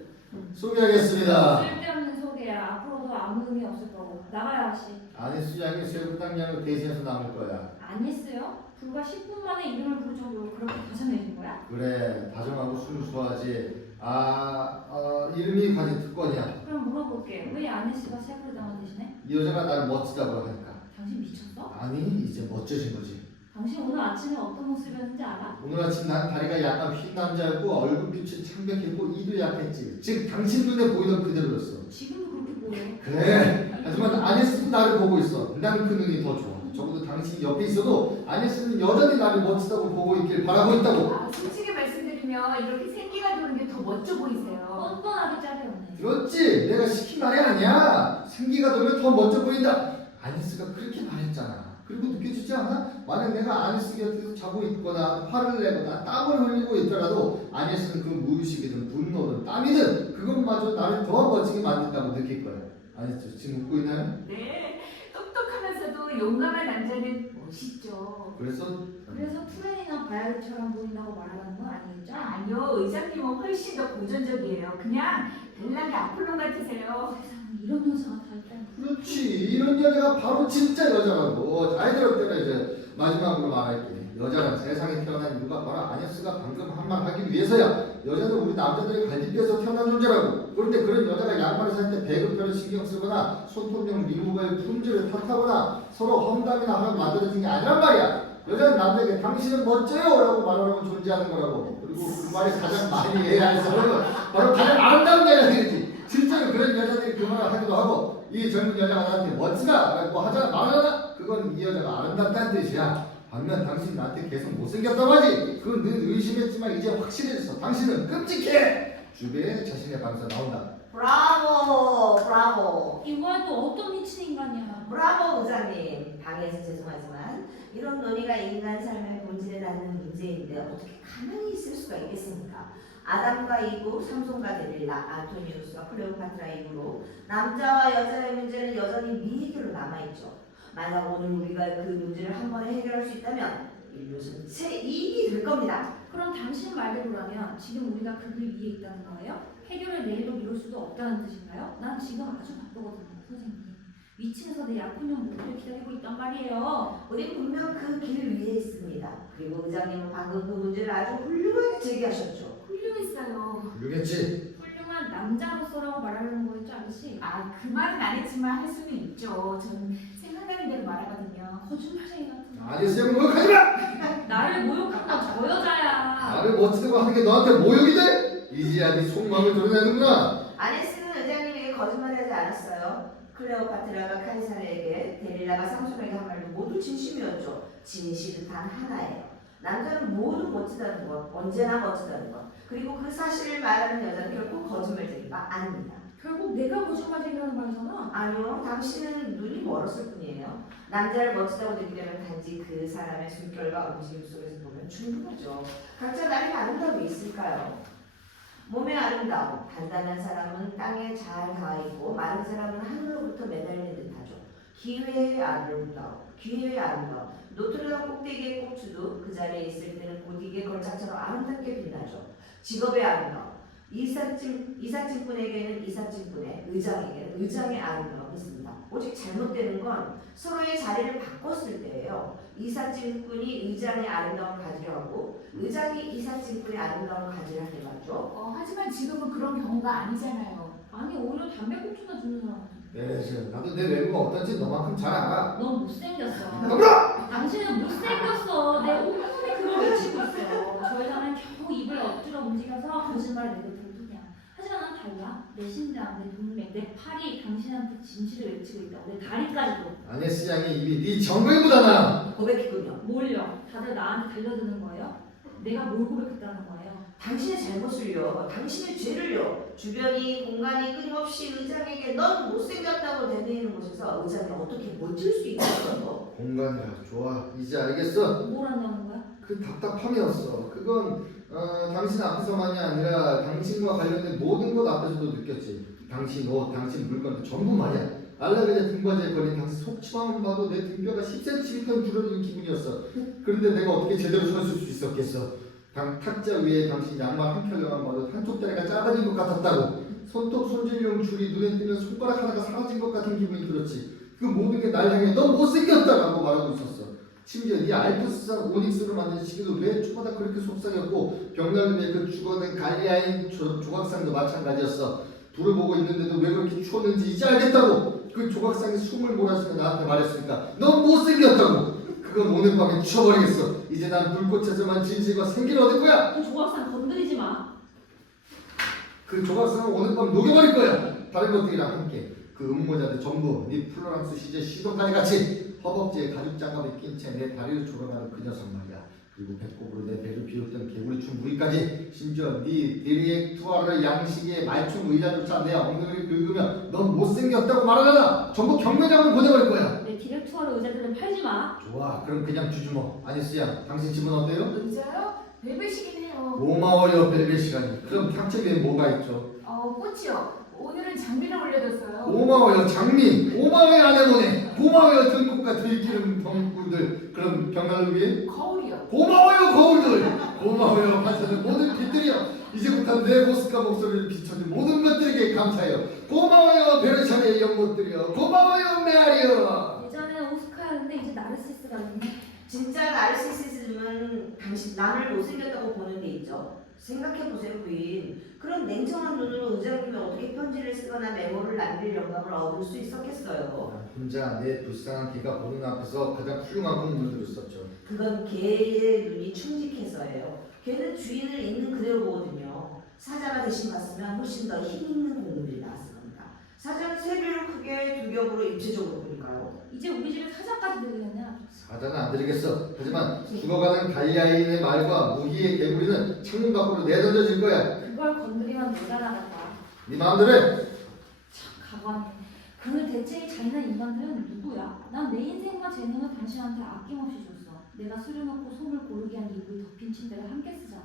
소개하겠습니다. 쓸데없는 소개야. 앞으로도 아무 의미 없을 거고. 나가요, 아씨. 아니스 양이 셰프당 양을 대신해서 남을 거야. 아니스요? 불과 10분 만에 이름을 부를 정도로 그렇게 다져내신 거야? 그래, 다정하고 순수하지. 이름이 가진 특권이야. 그럼 물어볼게. 왜 아니스가 셰프당을 대신해? 이 여자가 나를 멋지다고 하니까. 당신 미쳤어? 아니, 이제 멋져진 거지. 당신 오늘 아침에 어떤 모습이었는지 알아? 오늘 아침 난 다리가 약간 휜 남자였고 얼굴빛은 창백했고 이도 약했지. 즉 당신 눈에 보이던 그대로였어. 지금도 그렇게 보여. 그래. 하지만 아니스는 나를 보고 있어. 난 그 눈이 더 좋아. 적어도 당신이 옆에 있어도 아니스는 여전히 나를 멋지다고 보고 있길 바라고 있다고. 아, 솔직히 말씀드리면 이렇게 생기가 도는 게 더 멋져 보이세요. 뻔뻔하게 짜려오네. 그렇지. 내가 시킨 말이 아니야. 생기가 돌면 더 멋져 보인다. 아니스가 그렇게 말했잖아. 그리고 느껴지지 않아? 만약 내가 아니스 곁에서 자고 있거나 화를 내거나 땀을 흘리고 있더라도 아니스는 그 무의식이든 분노든 땀이든 그것마저 나를 더 멋지게 만든다고 느낄 거야. 아니스 지금 웃고 있나요? 네, 똑똑하면서도 용감한 남자는 멋있죠. 그래서 투렌이나 바야흐처럼 보인다고 말하는 건 아니겠죠? 아니요, 의장님은 훨씬 더 고전적이에요. 그냥 델랑의 아폴론 같으세요. 세상에 이런 여자가 다 있다니. 그렇지. 이런 여자가 바로 진짜 여자라고. 잘 들었더라. 이제 마지막으로 말할게. 여자가 세상에 태어난 이유가 바로 아니스가 방금 한 말 하기 위해서야. 여자는 우리 남자들의 갈비뼈에서 태어난 존재라고. 그런데 그런 여자가 양말을 살 때 배급표를 신경 쓰거나 손톱용 리무버의 품질을 탓하거나 서로 험담이나 하러 만들어진 게 아니란 말이야. 여자는 남자에게 당신은 멋져요 라고 말하라고 존재하는 거라고. 그리고 그 말이 가장 많이 해야 할 사람은 바로 가장 아름다운 여자들이지. 실제로 그런 여자들이 그 말을 하기도 하고, 이 젊은 여자가 나한테 멋지다 라고 하잖아, 말하잖아. 그건 이 여자가 아름답다는 뜻이야. 반면 당신이 나한테 계속 못생겼다고 하지. 그건 늘 의심했지만 이제 확실해졌어. 당신은 끔찍해. 주변에 자신의 방에서 나온다. 브라보, 브라보. 이거야 또 어떤 미친 인간이야. 브라보 의장님. 방해해서 죄송하지만 이런 논의가 인간 삶의 본질에 닿는 문제인데 어떻게 가만히 있을 수가 있겠습니까? 아담과 이브, 삼손과 데릴라, 안토니우스와 클레오파트라 이후로 남자와 여자의 문제는 여전히 미해결로 남아있죠. 만약 오늘 우리가 그 문제를 한 번에 해결할 수 있다면 인류 전체 이익이 될 겁니다. 그럼 당신 말대로라면 지금 우리가 그 길 위에 있다는 거예요? 해결을 내일로 미룰 수도 없다는 뜻인가요? 난 지금 아주 바쁘거든요, 선생님. 위층에서 내 약혼용 모델을 기다리고 있단 말이에요. 우리 분명 그 길 위에 있습니다. 그리고 의장님은 방금 그 문제를 아주 훌륭하게 제기하셨죠. 훌륭했어요. 모르겠지. 훌륭한 남자로서라고 말하려는 거였죠, 아저씨? 아, 그 말은 안 했지만 할 수는 있죠. 저는 생각나는 대로 말하거든요. 거짓말쟁이 같은 거. 아니 쌤 모욕하지 마! 나를 모욕한 건 저 여자야. 나를 멋지다고 하는 게 너한테 모욕이 돼? 이제야 네 속마음을 드러내는구나. 아네스는 의장님에게 거짓말하지 않았어요. 클레오파트라가 카이사르에게, 데릴라가 삼손에게 한 말도 모두 진심이었죠. 진실은 단 하나예요. 남자는 모두 멋지다는 것, 언제나 멋지다는 것. 그리고 그 사실을 말하는 여자는 결코 거짓말쟁이가 아닙니다. 결국 내가 거짓말쟁이라는 말이잖아. 아니요, 당신은 눈이 멀었을 뿐이에요. 남자를 멋지다고 느끼려면 단지 그 사람의 숨결과 움직임 속에서 보면 충분하죠. 각자 나름의 아름다움이 있을까요? 몸의 아름다움, 단단한 사람은 땅에 잘 닿아있고 마른 사람은 하늘로부터 매달리는 듯하죠. 기회의 아름다움, 기회의 아름다움. 노트르담 꼭대기의 꼭추도 그 자리에 있을 때는 고딕의 걸작처럼 아름답게 빛나죠. 직업의 아름다움. 이삿짐꾼에게는 이삿짐꾼의, 의장에게는 의장의 아름다움이 있습니다. 오직 잘못되는 건 서로의 자리를 바꿨을 때예요. 이삿짐꾼이 의장의 아름다움을 가지려 하고 의장이 이삿짐꾼의 아름다움을 가지려 하게 맞죠. 하지만 지금은 그런 경우가 아니잖아요. 아니 오히려 담배꽁초나 주는 사람. 네, 나도 내 외모가 어떤지 너만큼 잘 알아. 넌 못생겼어. 가보라! 당신은 못생겼어. 내 온몸에 그걸 외치고 있어. 저 여자는 겨우 입을 엎드려 움직여서 거짓말을 내뱉을 뿐이야. 하지만 난 달라. 내 심장, 내 동맥, 내 팔이 당신한테 진실을 외치고 있다. 내 다리까지도. 아네스 양의 입이 네 정글보다나. 고백했군요. 뭘요? 다들 나한테 달려드는 거예요? 내가 뭘 고백했다는 거예요? 당신의 잘못을요, 당신의 죄를요, 주변이 공간이 끊임없이 의장에게 넌 못생겼다고 되뇌이는 곳에서 의장이 어떻게 멋질 수 있겠어요? 공간이라 좋아. 이제 알겠어. 뭘 한다는 거야? 그 답답함이었어. 그건 당신 앞에서만이 아니라 당신과 관련된 모든 것 앞에서도 느꼈지. 당신 옷, 당신 물건들 전부 말이야. 알라그제 등받이에 걸린 당신 속치마만 봐도 내 등뼈가 10cm 줄어드는 기분이었어. 그런데 내가 어떻게 제대로 서 있을 수 있었겠어. 탁자 위에 당신 양말 한 켤레만 봐도 한쪽 다리가 짧아진 것 같았다고. 손톱 손질용 줄이 눈에 띄면 손가락 하나가 사라진 것 같은 기분이 들었지. 그 모든 게 날 향해 너 못생겼다라고 말하고 있었어. 심지어 네 알프스산 오닉스로 만든 시계도 왜 초마다 그렇게 속삭였고 벽난로에 그 죽어낸 갈리아인 조각상도 마찬가지였어. 불을 보고 있는데도 왜 그렇게 추웠는지 이제 알겠다고. 그 조각상이 숨을 몰아쉬며 나한테 말했으니까 넌 못생겼다고. 그건 오늘 밤에 치워버리겠어. 이제 난 불꽃에서만 진실과 생기를 얻을 거야. 그 조각상 건드리지 마. 그 조각상을 오늘 밤 녹여버릴 거야. 다른 것들이랑 함께. 그 음모자들 전부 네 플로랑스 시제 시도까지 같이 허벅지에 가죽 장갑에 낀 채 내 다리를 조르가는 그 녀석 말이야. 그리고 배꼽으로 내 배를 비웠던 개구리춤 무리까지. 심지어 네 디리액투아르 양식의 말춤 의자조차 내 엉덩이를 긁으며 넌 못생겼다고 말하잖아. 전부 경매장으로 보내버릴 거야. 내 디렉투어로 의자들은 팔지 마. 좋아, 그럼 그냥 주주모. 아니스야, 당신 집은 어때요? 의자요? 벨벳이긴 해요. 고마워요, 벨벳 시간이. 그럼 탁자 위에 뭐가 있죠? 꽃이요. 오늘은 장미를 올려뒀어요. 고마워요, 장미. 고마워요, 아내모네. 고마워요, 등꽃과 들기름 덩굴들. 그럼 벽난로 위에? 거울이요. 고마워요, 거울들. 고마워요, 반사는 모든 빛들이요. 이제부터 내 모습과 목소리를 비춰준 모든 것들에게 감사해요. 고마워요, 베르샤의 연못들이요. 고마워요, 메아리요. 예전에는 오스카였는데 이제 나르시스가 됐네. 진짜 나르시시즘은 당신 남을 못생겼다고 보는 데 있죠. 생각해보세요, 부인. 그런 냉정한 눈으로 의장님이 어떻게 편지를 쓰거나 메모를 남길 영감을 얻을 수 있었겠어요. 혼자 내 불쌍한 개가 보는 앞에서 가장 훌륭한 공문을 들었었죠. 그건 개의 눈이 충직해서예요. 개는 주인을 있는 그대로 보거든요. 사자가 대신 봤으면 훨씬 더 힘있는 공문들이 나왔을 겁니다. 사자는 세 배로 크게 두 겹으로 입체적으로 보니까요. 이제 우리 집에 사자까지 들리겠네. 사자는 안 드리겠어. 하지만 죽어가는 갈리아인의 말과 무기의 개구리는 창문 밖으로 내던져질 거야. 그걸 건드리면 모자라겠다. 네 마음대로 해. 참 가관해. 그런데 대체 이 잔인한 인간들은 누구야? 난 내 인생과 재능을 당신한테 아낌없이 줬어. 내가 수려놓고 솜을 고르게 한 이불이 덮인 침대를 함께 쓰잖아.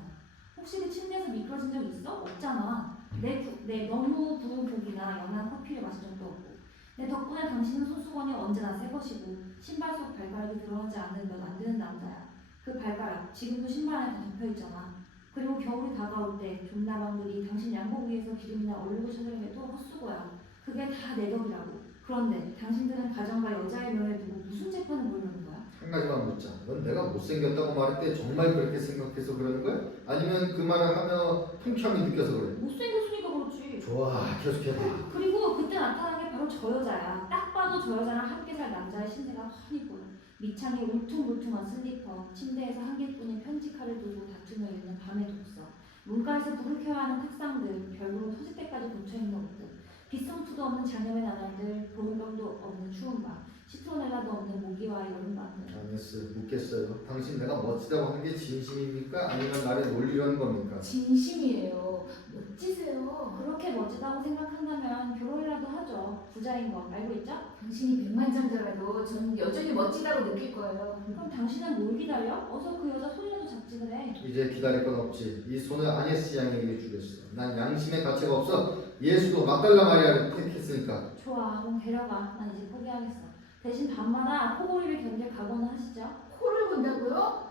혹시 그 침대에서 미끄러진 적 있어? 없잖아. 내 너무 부은 고기나 연한 커피를 마신 적도 없고 내 덕분에 당신은 손수건이 언제나 새 것이고 신발 속 발가락이 드러나지 않으면 안 되는 남자야. 그 발가락 지금도 신발 안에 다 덮여있잖아. 그리고 겨울이 다가올 때 좀나방들이 당신 양복 위에서 기름이나 얼룩을 찾으려해도 헛수고야. 그게 다 내 덕이라고. 그런데 당신들은 가정과 여자의 명예를 두고 무슨 재판을 벌이는 거야? 한 가지만 묻자. 넌 내가 못생겼다고 말할 때 정말 그렇게 생각해서 그러는 거야? 아니면 그 말을 하며 통쾌함이 느껴서 그래? 못생겼으니까 그렇지. 좋아, 계속해봐. 그리고 그때 나타난 게 바로 저 여자야. 딱 봐도 저 여자랑 함께 살 남자의 신세가 훤히 보여. 밑창에 울퉁불퉁한 슬리퍼, 침대에서 한 개뿐인 편지칼을 두고 다투며 있는 밤의 독서, 문간에서 불을 켜야 하는 탁상들, 별로로 터질 때까지 꽂혀있는 옷들, 빗성투도 없는 장염의 나날들, 보온병도 없는 추운 밤, 시트로넬라도 없는 모기와 여름밤들. 아니스, 묻겠어요. 당신 내가 멋지다고 하는 게 진심입니까? 아니면 나를 놀리려는 겁니까? 진심이에요. 멋지세요. 그렇게 멋지다고 생각한다면 결혼이라도 하죠. 부자인 거 알고 있죠? 당신이 백만장자라도 전 여전히 멋지다고 느낄 거예요. 그럼 당신은 뭘 기다려? 어서 그 여자 손이라도 잡지 그래. 이제 기다릴 건 없지. 이 손을 아네스 양에게 주겠어. 난 양심의 가치가 없어. 예수도 막달라 마리아를 택했으니까. 좋아, 그럼 데려가. 난 이제 포기하겠어. 대신 밤마다 코골이를 견딜 각오는 하시죠? 코를 본다고요?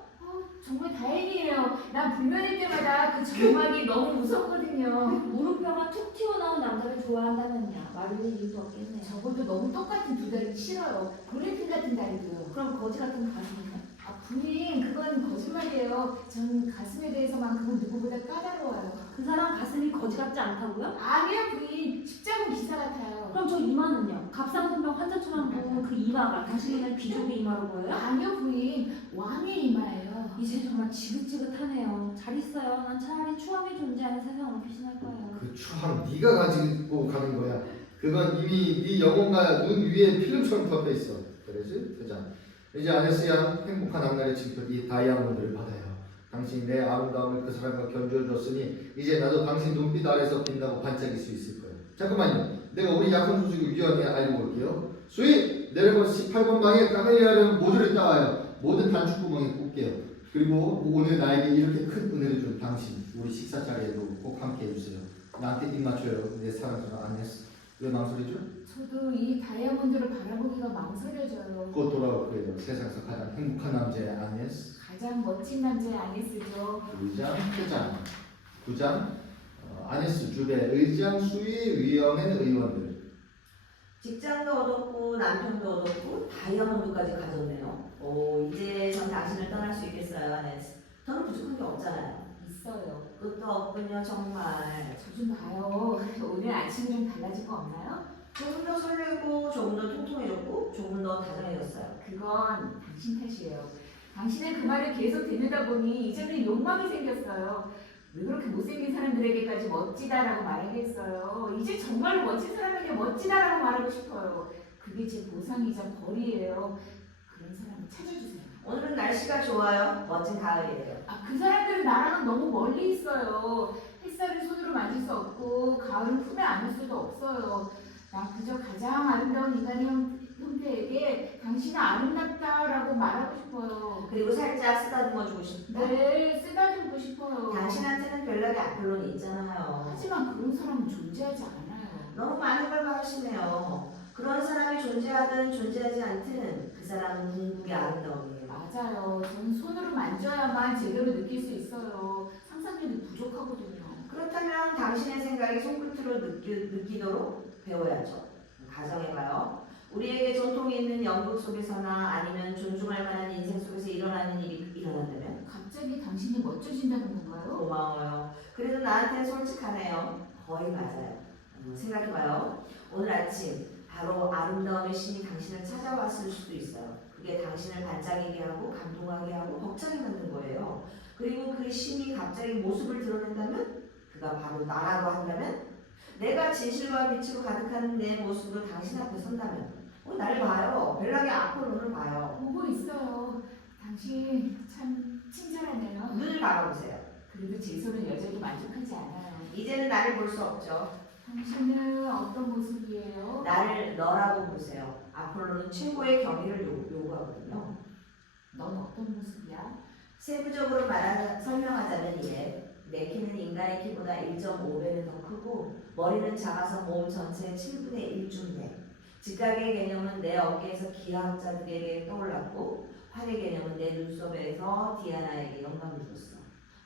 정말 다행이에요. 난 불면일 때마다 그 정막이 너무 무섭거든요. 무릎뼈가 툭 튀어나온 남자를 좋아한다면야 말을 이유도 없겠네. 저것도 너무 똑같은 두 다리 싫어요. 볼레핀 같은 다리도요. 그럼 거지 같은 가슴이네. 부인, 그건 거짓말이에요. 전 가슴에 대해서만큼은 누구보다 까다로워요. 그 사람 가슴이 거지 같지 않다고요? 아니요, 부인. 십자군 기사 같아요. 그럼 저 이마는요? 갑상선병 환자처럼 보는 그 이마가 당신의 귀족의 이마로 보여요? 아니요, 부인. 왕의 이마예요. 이제 정말 지긋지긋하네요. 잘 있어요. 난 차라리 추함이 존재하는 세상으로 피신할 거예요. 그 추함 네가 가지고 가는 거야. 그건 이미 네 영혼과 눈 위에 필름처럼 덮여 있어. 그러지? 자, 이제 아네스 양 행복한 앞날의 징표 이 다이아몬드를 받아요. 당신이 내 아름다움을 그 사람과 견주어줬으니 이제 나도 당신 눈빛 아래서 빛나고 반짝일 수 있을 거예요. 잠깐만요. 내가 우리 약혼 소식을 위원회에 알고 올게요. 수희! 내려본 18번 방에 카멜리아를 모조리 따와요. 모든 단축구멍에 꽂게요. 그리고 오늘 나에게 이렇게 큰 은혜를 준 당신 우리 식사 자리에도 꼭 함께 해주세요. 나한테 입 맞춰요. 내 사랑스러운 아네스. 왜 망설이죠? 저도 이 다이아몬드를 바라보기가 망설여져요. 곧 돌아올 거예요. 세상에서 가장 행복한 남자의 아네스. 가장 멋진 남자의 아니스죠. 의장, 회장, 부장, 아네스 주배, 의장, 수위, 위원회, 의원들. 직장도 얻었고 남편도 얻었고 다이아몬드까지 가졌네요. 오, 이제 전 당신을 떠날 수 있겠어요, 아네스. 저는 부족한 게 없잖아요. 있어요. 끝도 없군요, 정말. 저 좀 봐요. 오늘 아침에 좀 달라진 거 없나요? 조금 더 설레고 조금 더 통통해졌고 조금 더 다정해졌어요. 그건 당신 탓이에요. 당신은 그 말을 계속 듣는다 보니 이제는 욕망이 생겼어요. 왜 그렇게 못생긴 사람들에게까지 멋지다라고 말하겠어요. 이제 정말로 멋진 사람에게 멋지다라고 말하고 싶어요. 그게 제 보상이자 벌이에요. 그런 사람을 찾아주세요. 오늘은 날씨가 좋아요. 멋진 가을이에요. 그 사람들은 나랑은 너무 멀리 있어요. 햇살을 손으로 만질 수 없고 가을은 품에 안을 수도 없어요. 난 그저 가장 아름다운 인간의 형태에게 당신은 아름답다라고 말하고 싶어요. 그리고 살짝 쓰다듬어주고 싶다. 네, 쓰다듬고 싶어요. 당신한테는 별나게 아폴론이 있잖아요. 하지만 그런 사람은 존재하지 않아요. 너무 많은 걸 바라시네요. 그런 사람이 존재하든 존재하지 않든 그 사람은 궁극의 아름다움이에요. 맞아요. 저는 손으로 만져야만 제대로 느낄 수 있어요. 상상력이 부족하거든요. 그렇다면 당신의 생각이 손끝으로 느끼도록 배워야죠. 가정해봐요. 우리에게 전통이 있는 연극 속에서나 아니면 존중할 만한 인생 속에서 일어나는 일이 일어난다면 갑자기 당신이 멋져진다는 건가요? 고마워요. 그래도 나한테는 솔직하네요. 거의 맞아요. 생각해봐요. 오늘 아침 바로 아름다움의 신이 당신을 찾아왔을 수도 있어요. 그게 당신을 반짝이게 하고 감동하게 하고 벅차게 만든 거예요. 그리고 그 신이 갑자기 모습을 드러낸다면 그가 바로 나라고 한다면 내가 진실과 빛으로 가득한 내 모습으로 당신 앞에 선다면 나를 봐요. 벨락의 아폴론을 봐요. 보고 있어요. 당신 참 친절하네요. 눈을 바라보세요. 그래도 제 손은 여전히 만족하지 않아요. 이제는 나를 볼 수 없죠. 당신은 어떤 모습이에요? 나를 너라고 부르세요. 아폴로는 최고의 경의를 요구하거든요. 넌 어떤 모습이야? 세부적으로 설명하자면 이래. 내 키는 인간의 키보다 1.5배는 더 크고 머리는 작아서 몸 전체의 7분의 1쯤 돼. 직각의 개념은 내 어깨에서 기하학자들에게 떠올랐고 활의 개념은 내 눈썹에서 디아나에게 영감을 줬어.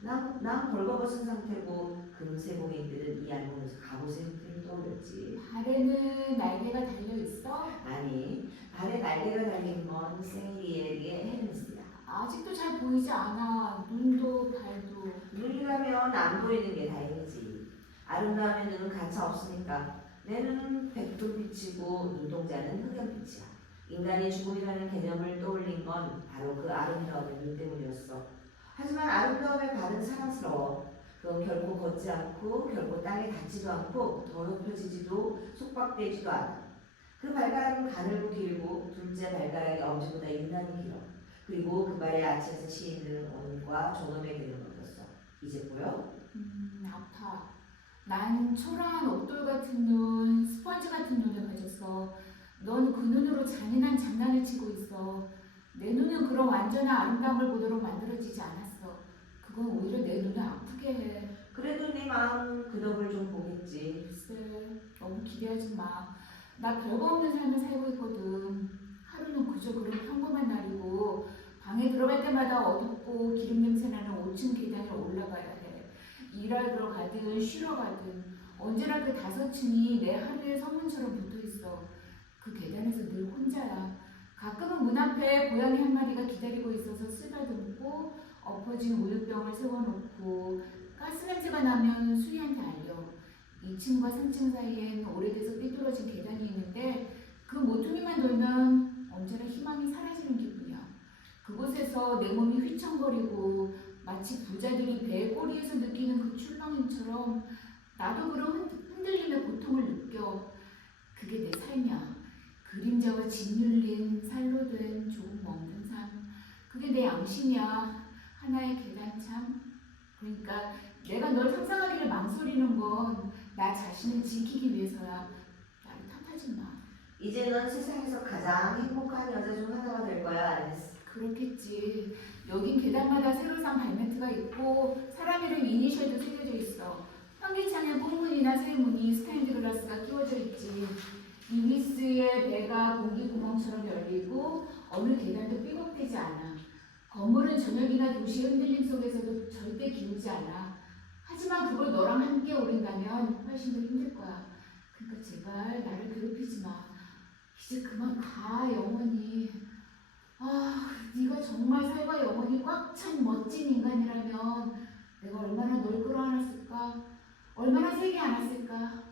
난 벌거벗은 상태고 금세공인들은 이 알몸에서 갑옷의 형태를 떠올렸지. 발에는 날개가 달려있어? 아니, 발에 날개가 달린 건 생리에게 헤르메스야. 아직도 잘 보이지 않아. 눈도 발도. 눈이라면 안 보이는 게 다행이지. 아름다움의 눈은 가차 없으니까. 내 눈은 백돌빛이고 눈동자는 흑연빛이야. 인간이 죽음이라는 개념을 떠올린 건 바로 그 아름다움의 눈 때문이었어. 하지만 아름다움의 발은 사랑스러워. 그건 결코 걷지 않고 결코 땅에 닿지도 않고 더럽혀지지도 속박되지도 않아. 그 발가락은 가늘고 길고 둘째 발가락이 엄지보다 유난히 길어. 그리고 그 발의 아치에서 시인들은 온과 존엄의 개념을 얻었어. 이제 보여? 아파. 난 초라한 옥돌 같은 눈, 스펀지 같은 눈을 가졌어. 넌 그 눈으로 잔인한 장난을 치고 있어. 내 눈은 그런 완전한 아름다움을 보도록 만들어지지 않았어. 그건 오히려 내 눈을 아프게 해. 그래도 네 마음은 그 덕을 좀 보겠지. 글쎄, 너무 기대하지 마. 나 별거 없는 삶을 살고 있거든. 하루는 그저 그런 평범한 날이고 방에 들어갈 때마다 어둡고 기름 냄새 나는 5층 계단을 올라가야 해. 일하러 가든 쉬러 가든 언제나 그 5층이 내 하루의 성문처럼 붙어 있어. 그 계단에서 늘 혼자야. 가끔은 문 앞에 고양이 한 마리가 기다리고 있어서 쓰다듬고 엎어진 우유병을 세워놓고 가스 냄새가 나면 수희한테 알려. 2층과 3층 사이엔 오래돼서 삐뚤어진 계단이 있는데 그 모퉁이만 돌면 언제나 희망이 사라지는 기분이야. 그곳에서 내 몸이 휘청거리고 마치 부자들이 배 꼬리에서 느끼는 그 출렁임처럼 나도 그런 흔들림의 고통을 느껴. 그게 내 삶이야. 그림자와 짓눌린 살로 된 조금 먹는 삶. 그게 내 양심이야. 하나의 계단참. 그러니까 내가 널 상상하기를 망설이는 건 나 자신을 지키기 위해서야. 나를 탓하지 마. 이제 넌 세상에서 가장 행복한 여자 중 하나가 될 거야, 아레스. 그렇겠지. 여긴 계단마다 새로 산 발매트가 있고 사람 이름 이니셜도 새겨져 있어. 환기창에 뽕무늬나 쇠무늬 스테인드 글라스가 끼워져 있지. 이미스의 배가 공기구멍처럼 열리고 어느 계단도 삐걱대지 않아. 건물은 저녁이나 도시의 흔들림 속에서도 절대 기울지 않아. 하지만 그걸 너랑 함께 오른다면 훨씬 더 힘들 거야. 그러니까 제발 나를 괴롭히지 마. 이제 그만 가, 영원히. 아, 네가 정말 살과 영혼이 꽉 찬 멋진 인간이라면 내가 얼마나 널 끌어안았을까? 얼마나 세게 안았을까?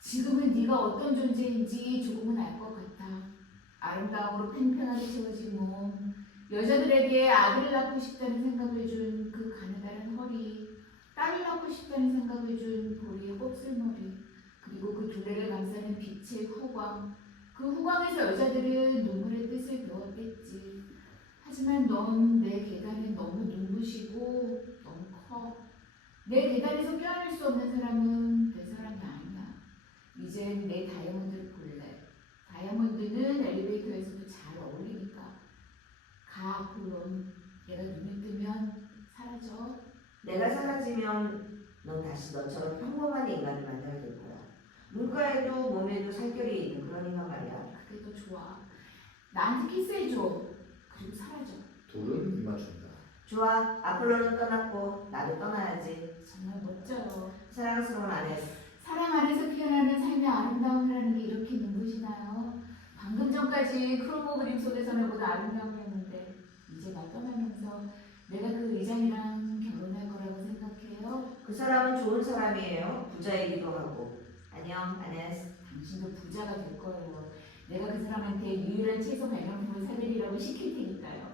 지금은 네가 어떤 존재인지 조금은 알 것 같아. 아름다움으로 팽팽하게 채워진 몸, 여자들에게 아들을 낳고 싶다는 생각을 준 그 가느다란 허리, 딸을 낳고 싶다는 생각을 준 보리의 곱슬머리, 그리고 그 둘레를 감싸는 빛의 후광. 그 후광에서 여자들은 눈물의 뜻을 배웠댔지. 하지만 넌 내 계단에 너무 눈부시고 너무 커. 내 계단에서 껴안을 수 없는 사람은 내 사람이 아니야. 이젠 내 다이아몬드를 볼래. 다이아몬드는 엘리베이터에서도 잘 어울리니까. 가, 아폴론. 내가 눈을 뜨면 사라져. 내가 사라지면 넌 다시 너처럼 평범한 인간을 만나게 될 거야. 눈가에도 몸에도 살결이 있는 그런 인간 말이야. 그게 더 좋아. 나한테 키스해줘. 그리고 사라져. 둘은 입맞춘다. 좋아, 아폴로는 떠났고 나도 떠나야지. 정말 멋져요. 사랑스러운 아레스. 사랑 안에서 피어나는 삶의 아름다움이라는 게 이렇게 눈부시나요? 방금 전까지 크로모 그림 속에서 나보다 아름다움이었는데 이제 나 떠나면서 내가 그 의장이랑 결혼할 거라고 생각해요? 그 사람은 좋은 사람이에요. 부자이기도 하고. 안녕, 아레스. 당신도 부자가 될 거예요. 내가 그 사람한테 유일한 채소 발명품을 사드리라고 시킬 테니까요.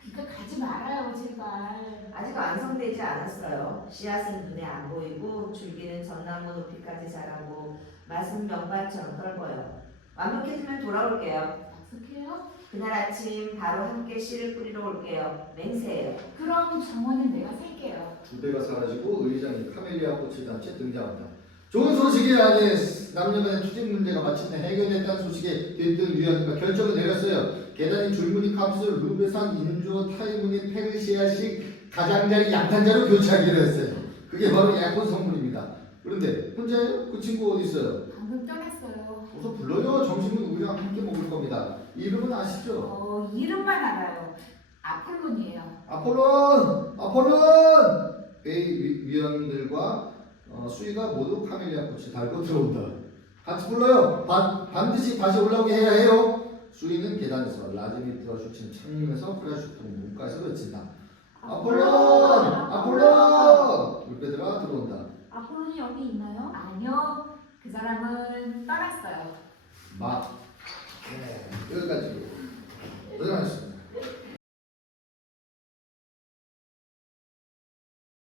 그러니까 가지 말아요, 제발. 아직 완성되지 않았어요. 씨앗은 눈에 안 보이고 줄기는 전나무 높이까지 자라고 맛은 명반처럼 넓어요. 완벽해지면 돌아올게요. 약속해요? 그날 아침 바로 함께 씨를 뿌리러 올게요. 맹세해요. 그럼 정원은 내가 살게요. 두 배가 사라지고 의장이 카멜리아 꽃을 담채 등장한다. 좋은 소식이 아닌 남녀간의 투쟁 문제가 마침내 해결됐다는 소식에 들뜬 위원회가 결정을 내렸어요. 계단이 줄무늬 값을 루베산 인조 타이무늬 페르시아식 가장자리 양탄자로 교체하기로 했어요. 그게 바로 예쁜 선물입니다. 그런데 혼자예요? 그 친구 어디 있어요? 방금 떠났어요. 어서 불러요. 점심은 우리랑 함께 먹을 겁니다. 이름은 아시죠? 이름만 알아요. 아폴론이에요. 아폴론! 회의 위원들과 수위가 모두 카멜리아 꽃을 달고 들어온다. 같이 불러요. 반드시 다시 올라오게 해야 해요. 수위는 계단에서 라즈미트와 슈치는 창문에서 프라슈트 문가에서 외친다. 아폴론! 물배들아 들어온다. 아폴론이 여기 있나요? 아니요. 그 사람은 떠났어요. 막 네, 여기까지 고생하셨습니다.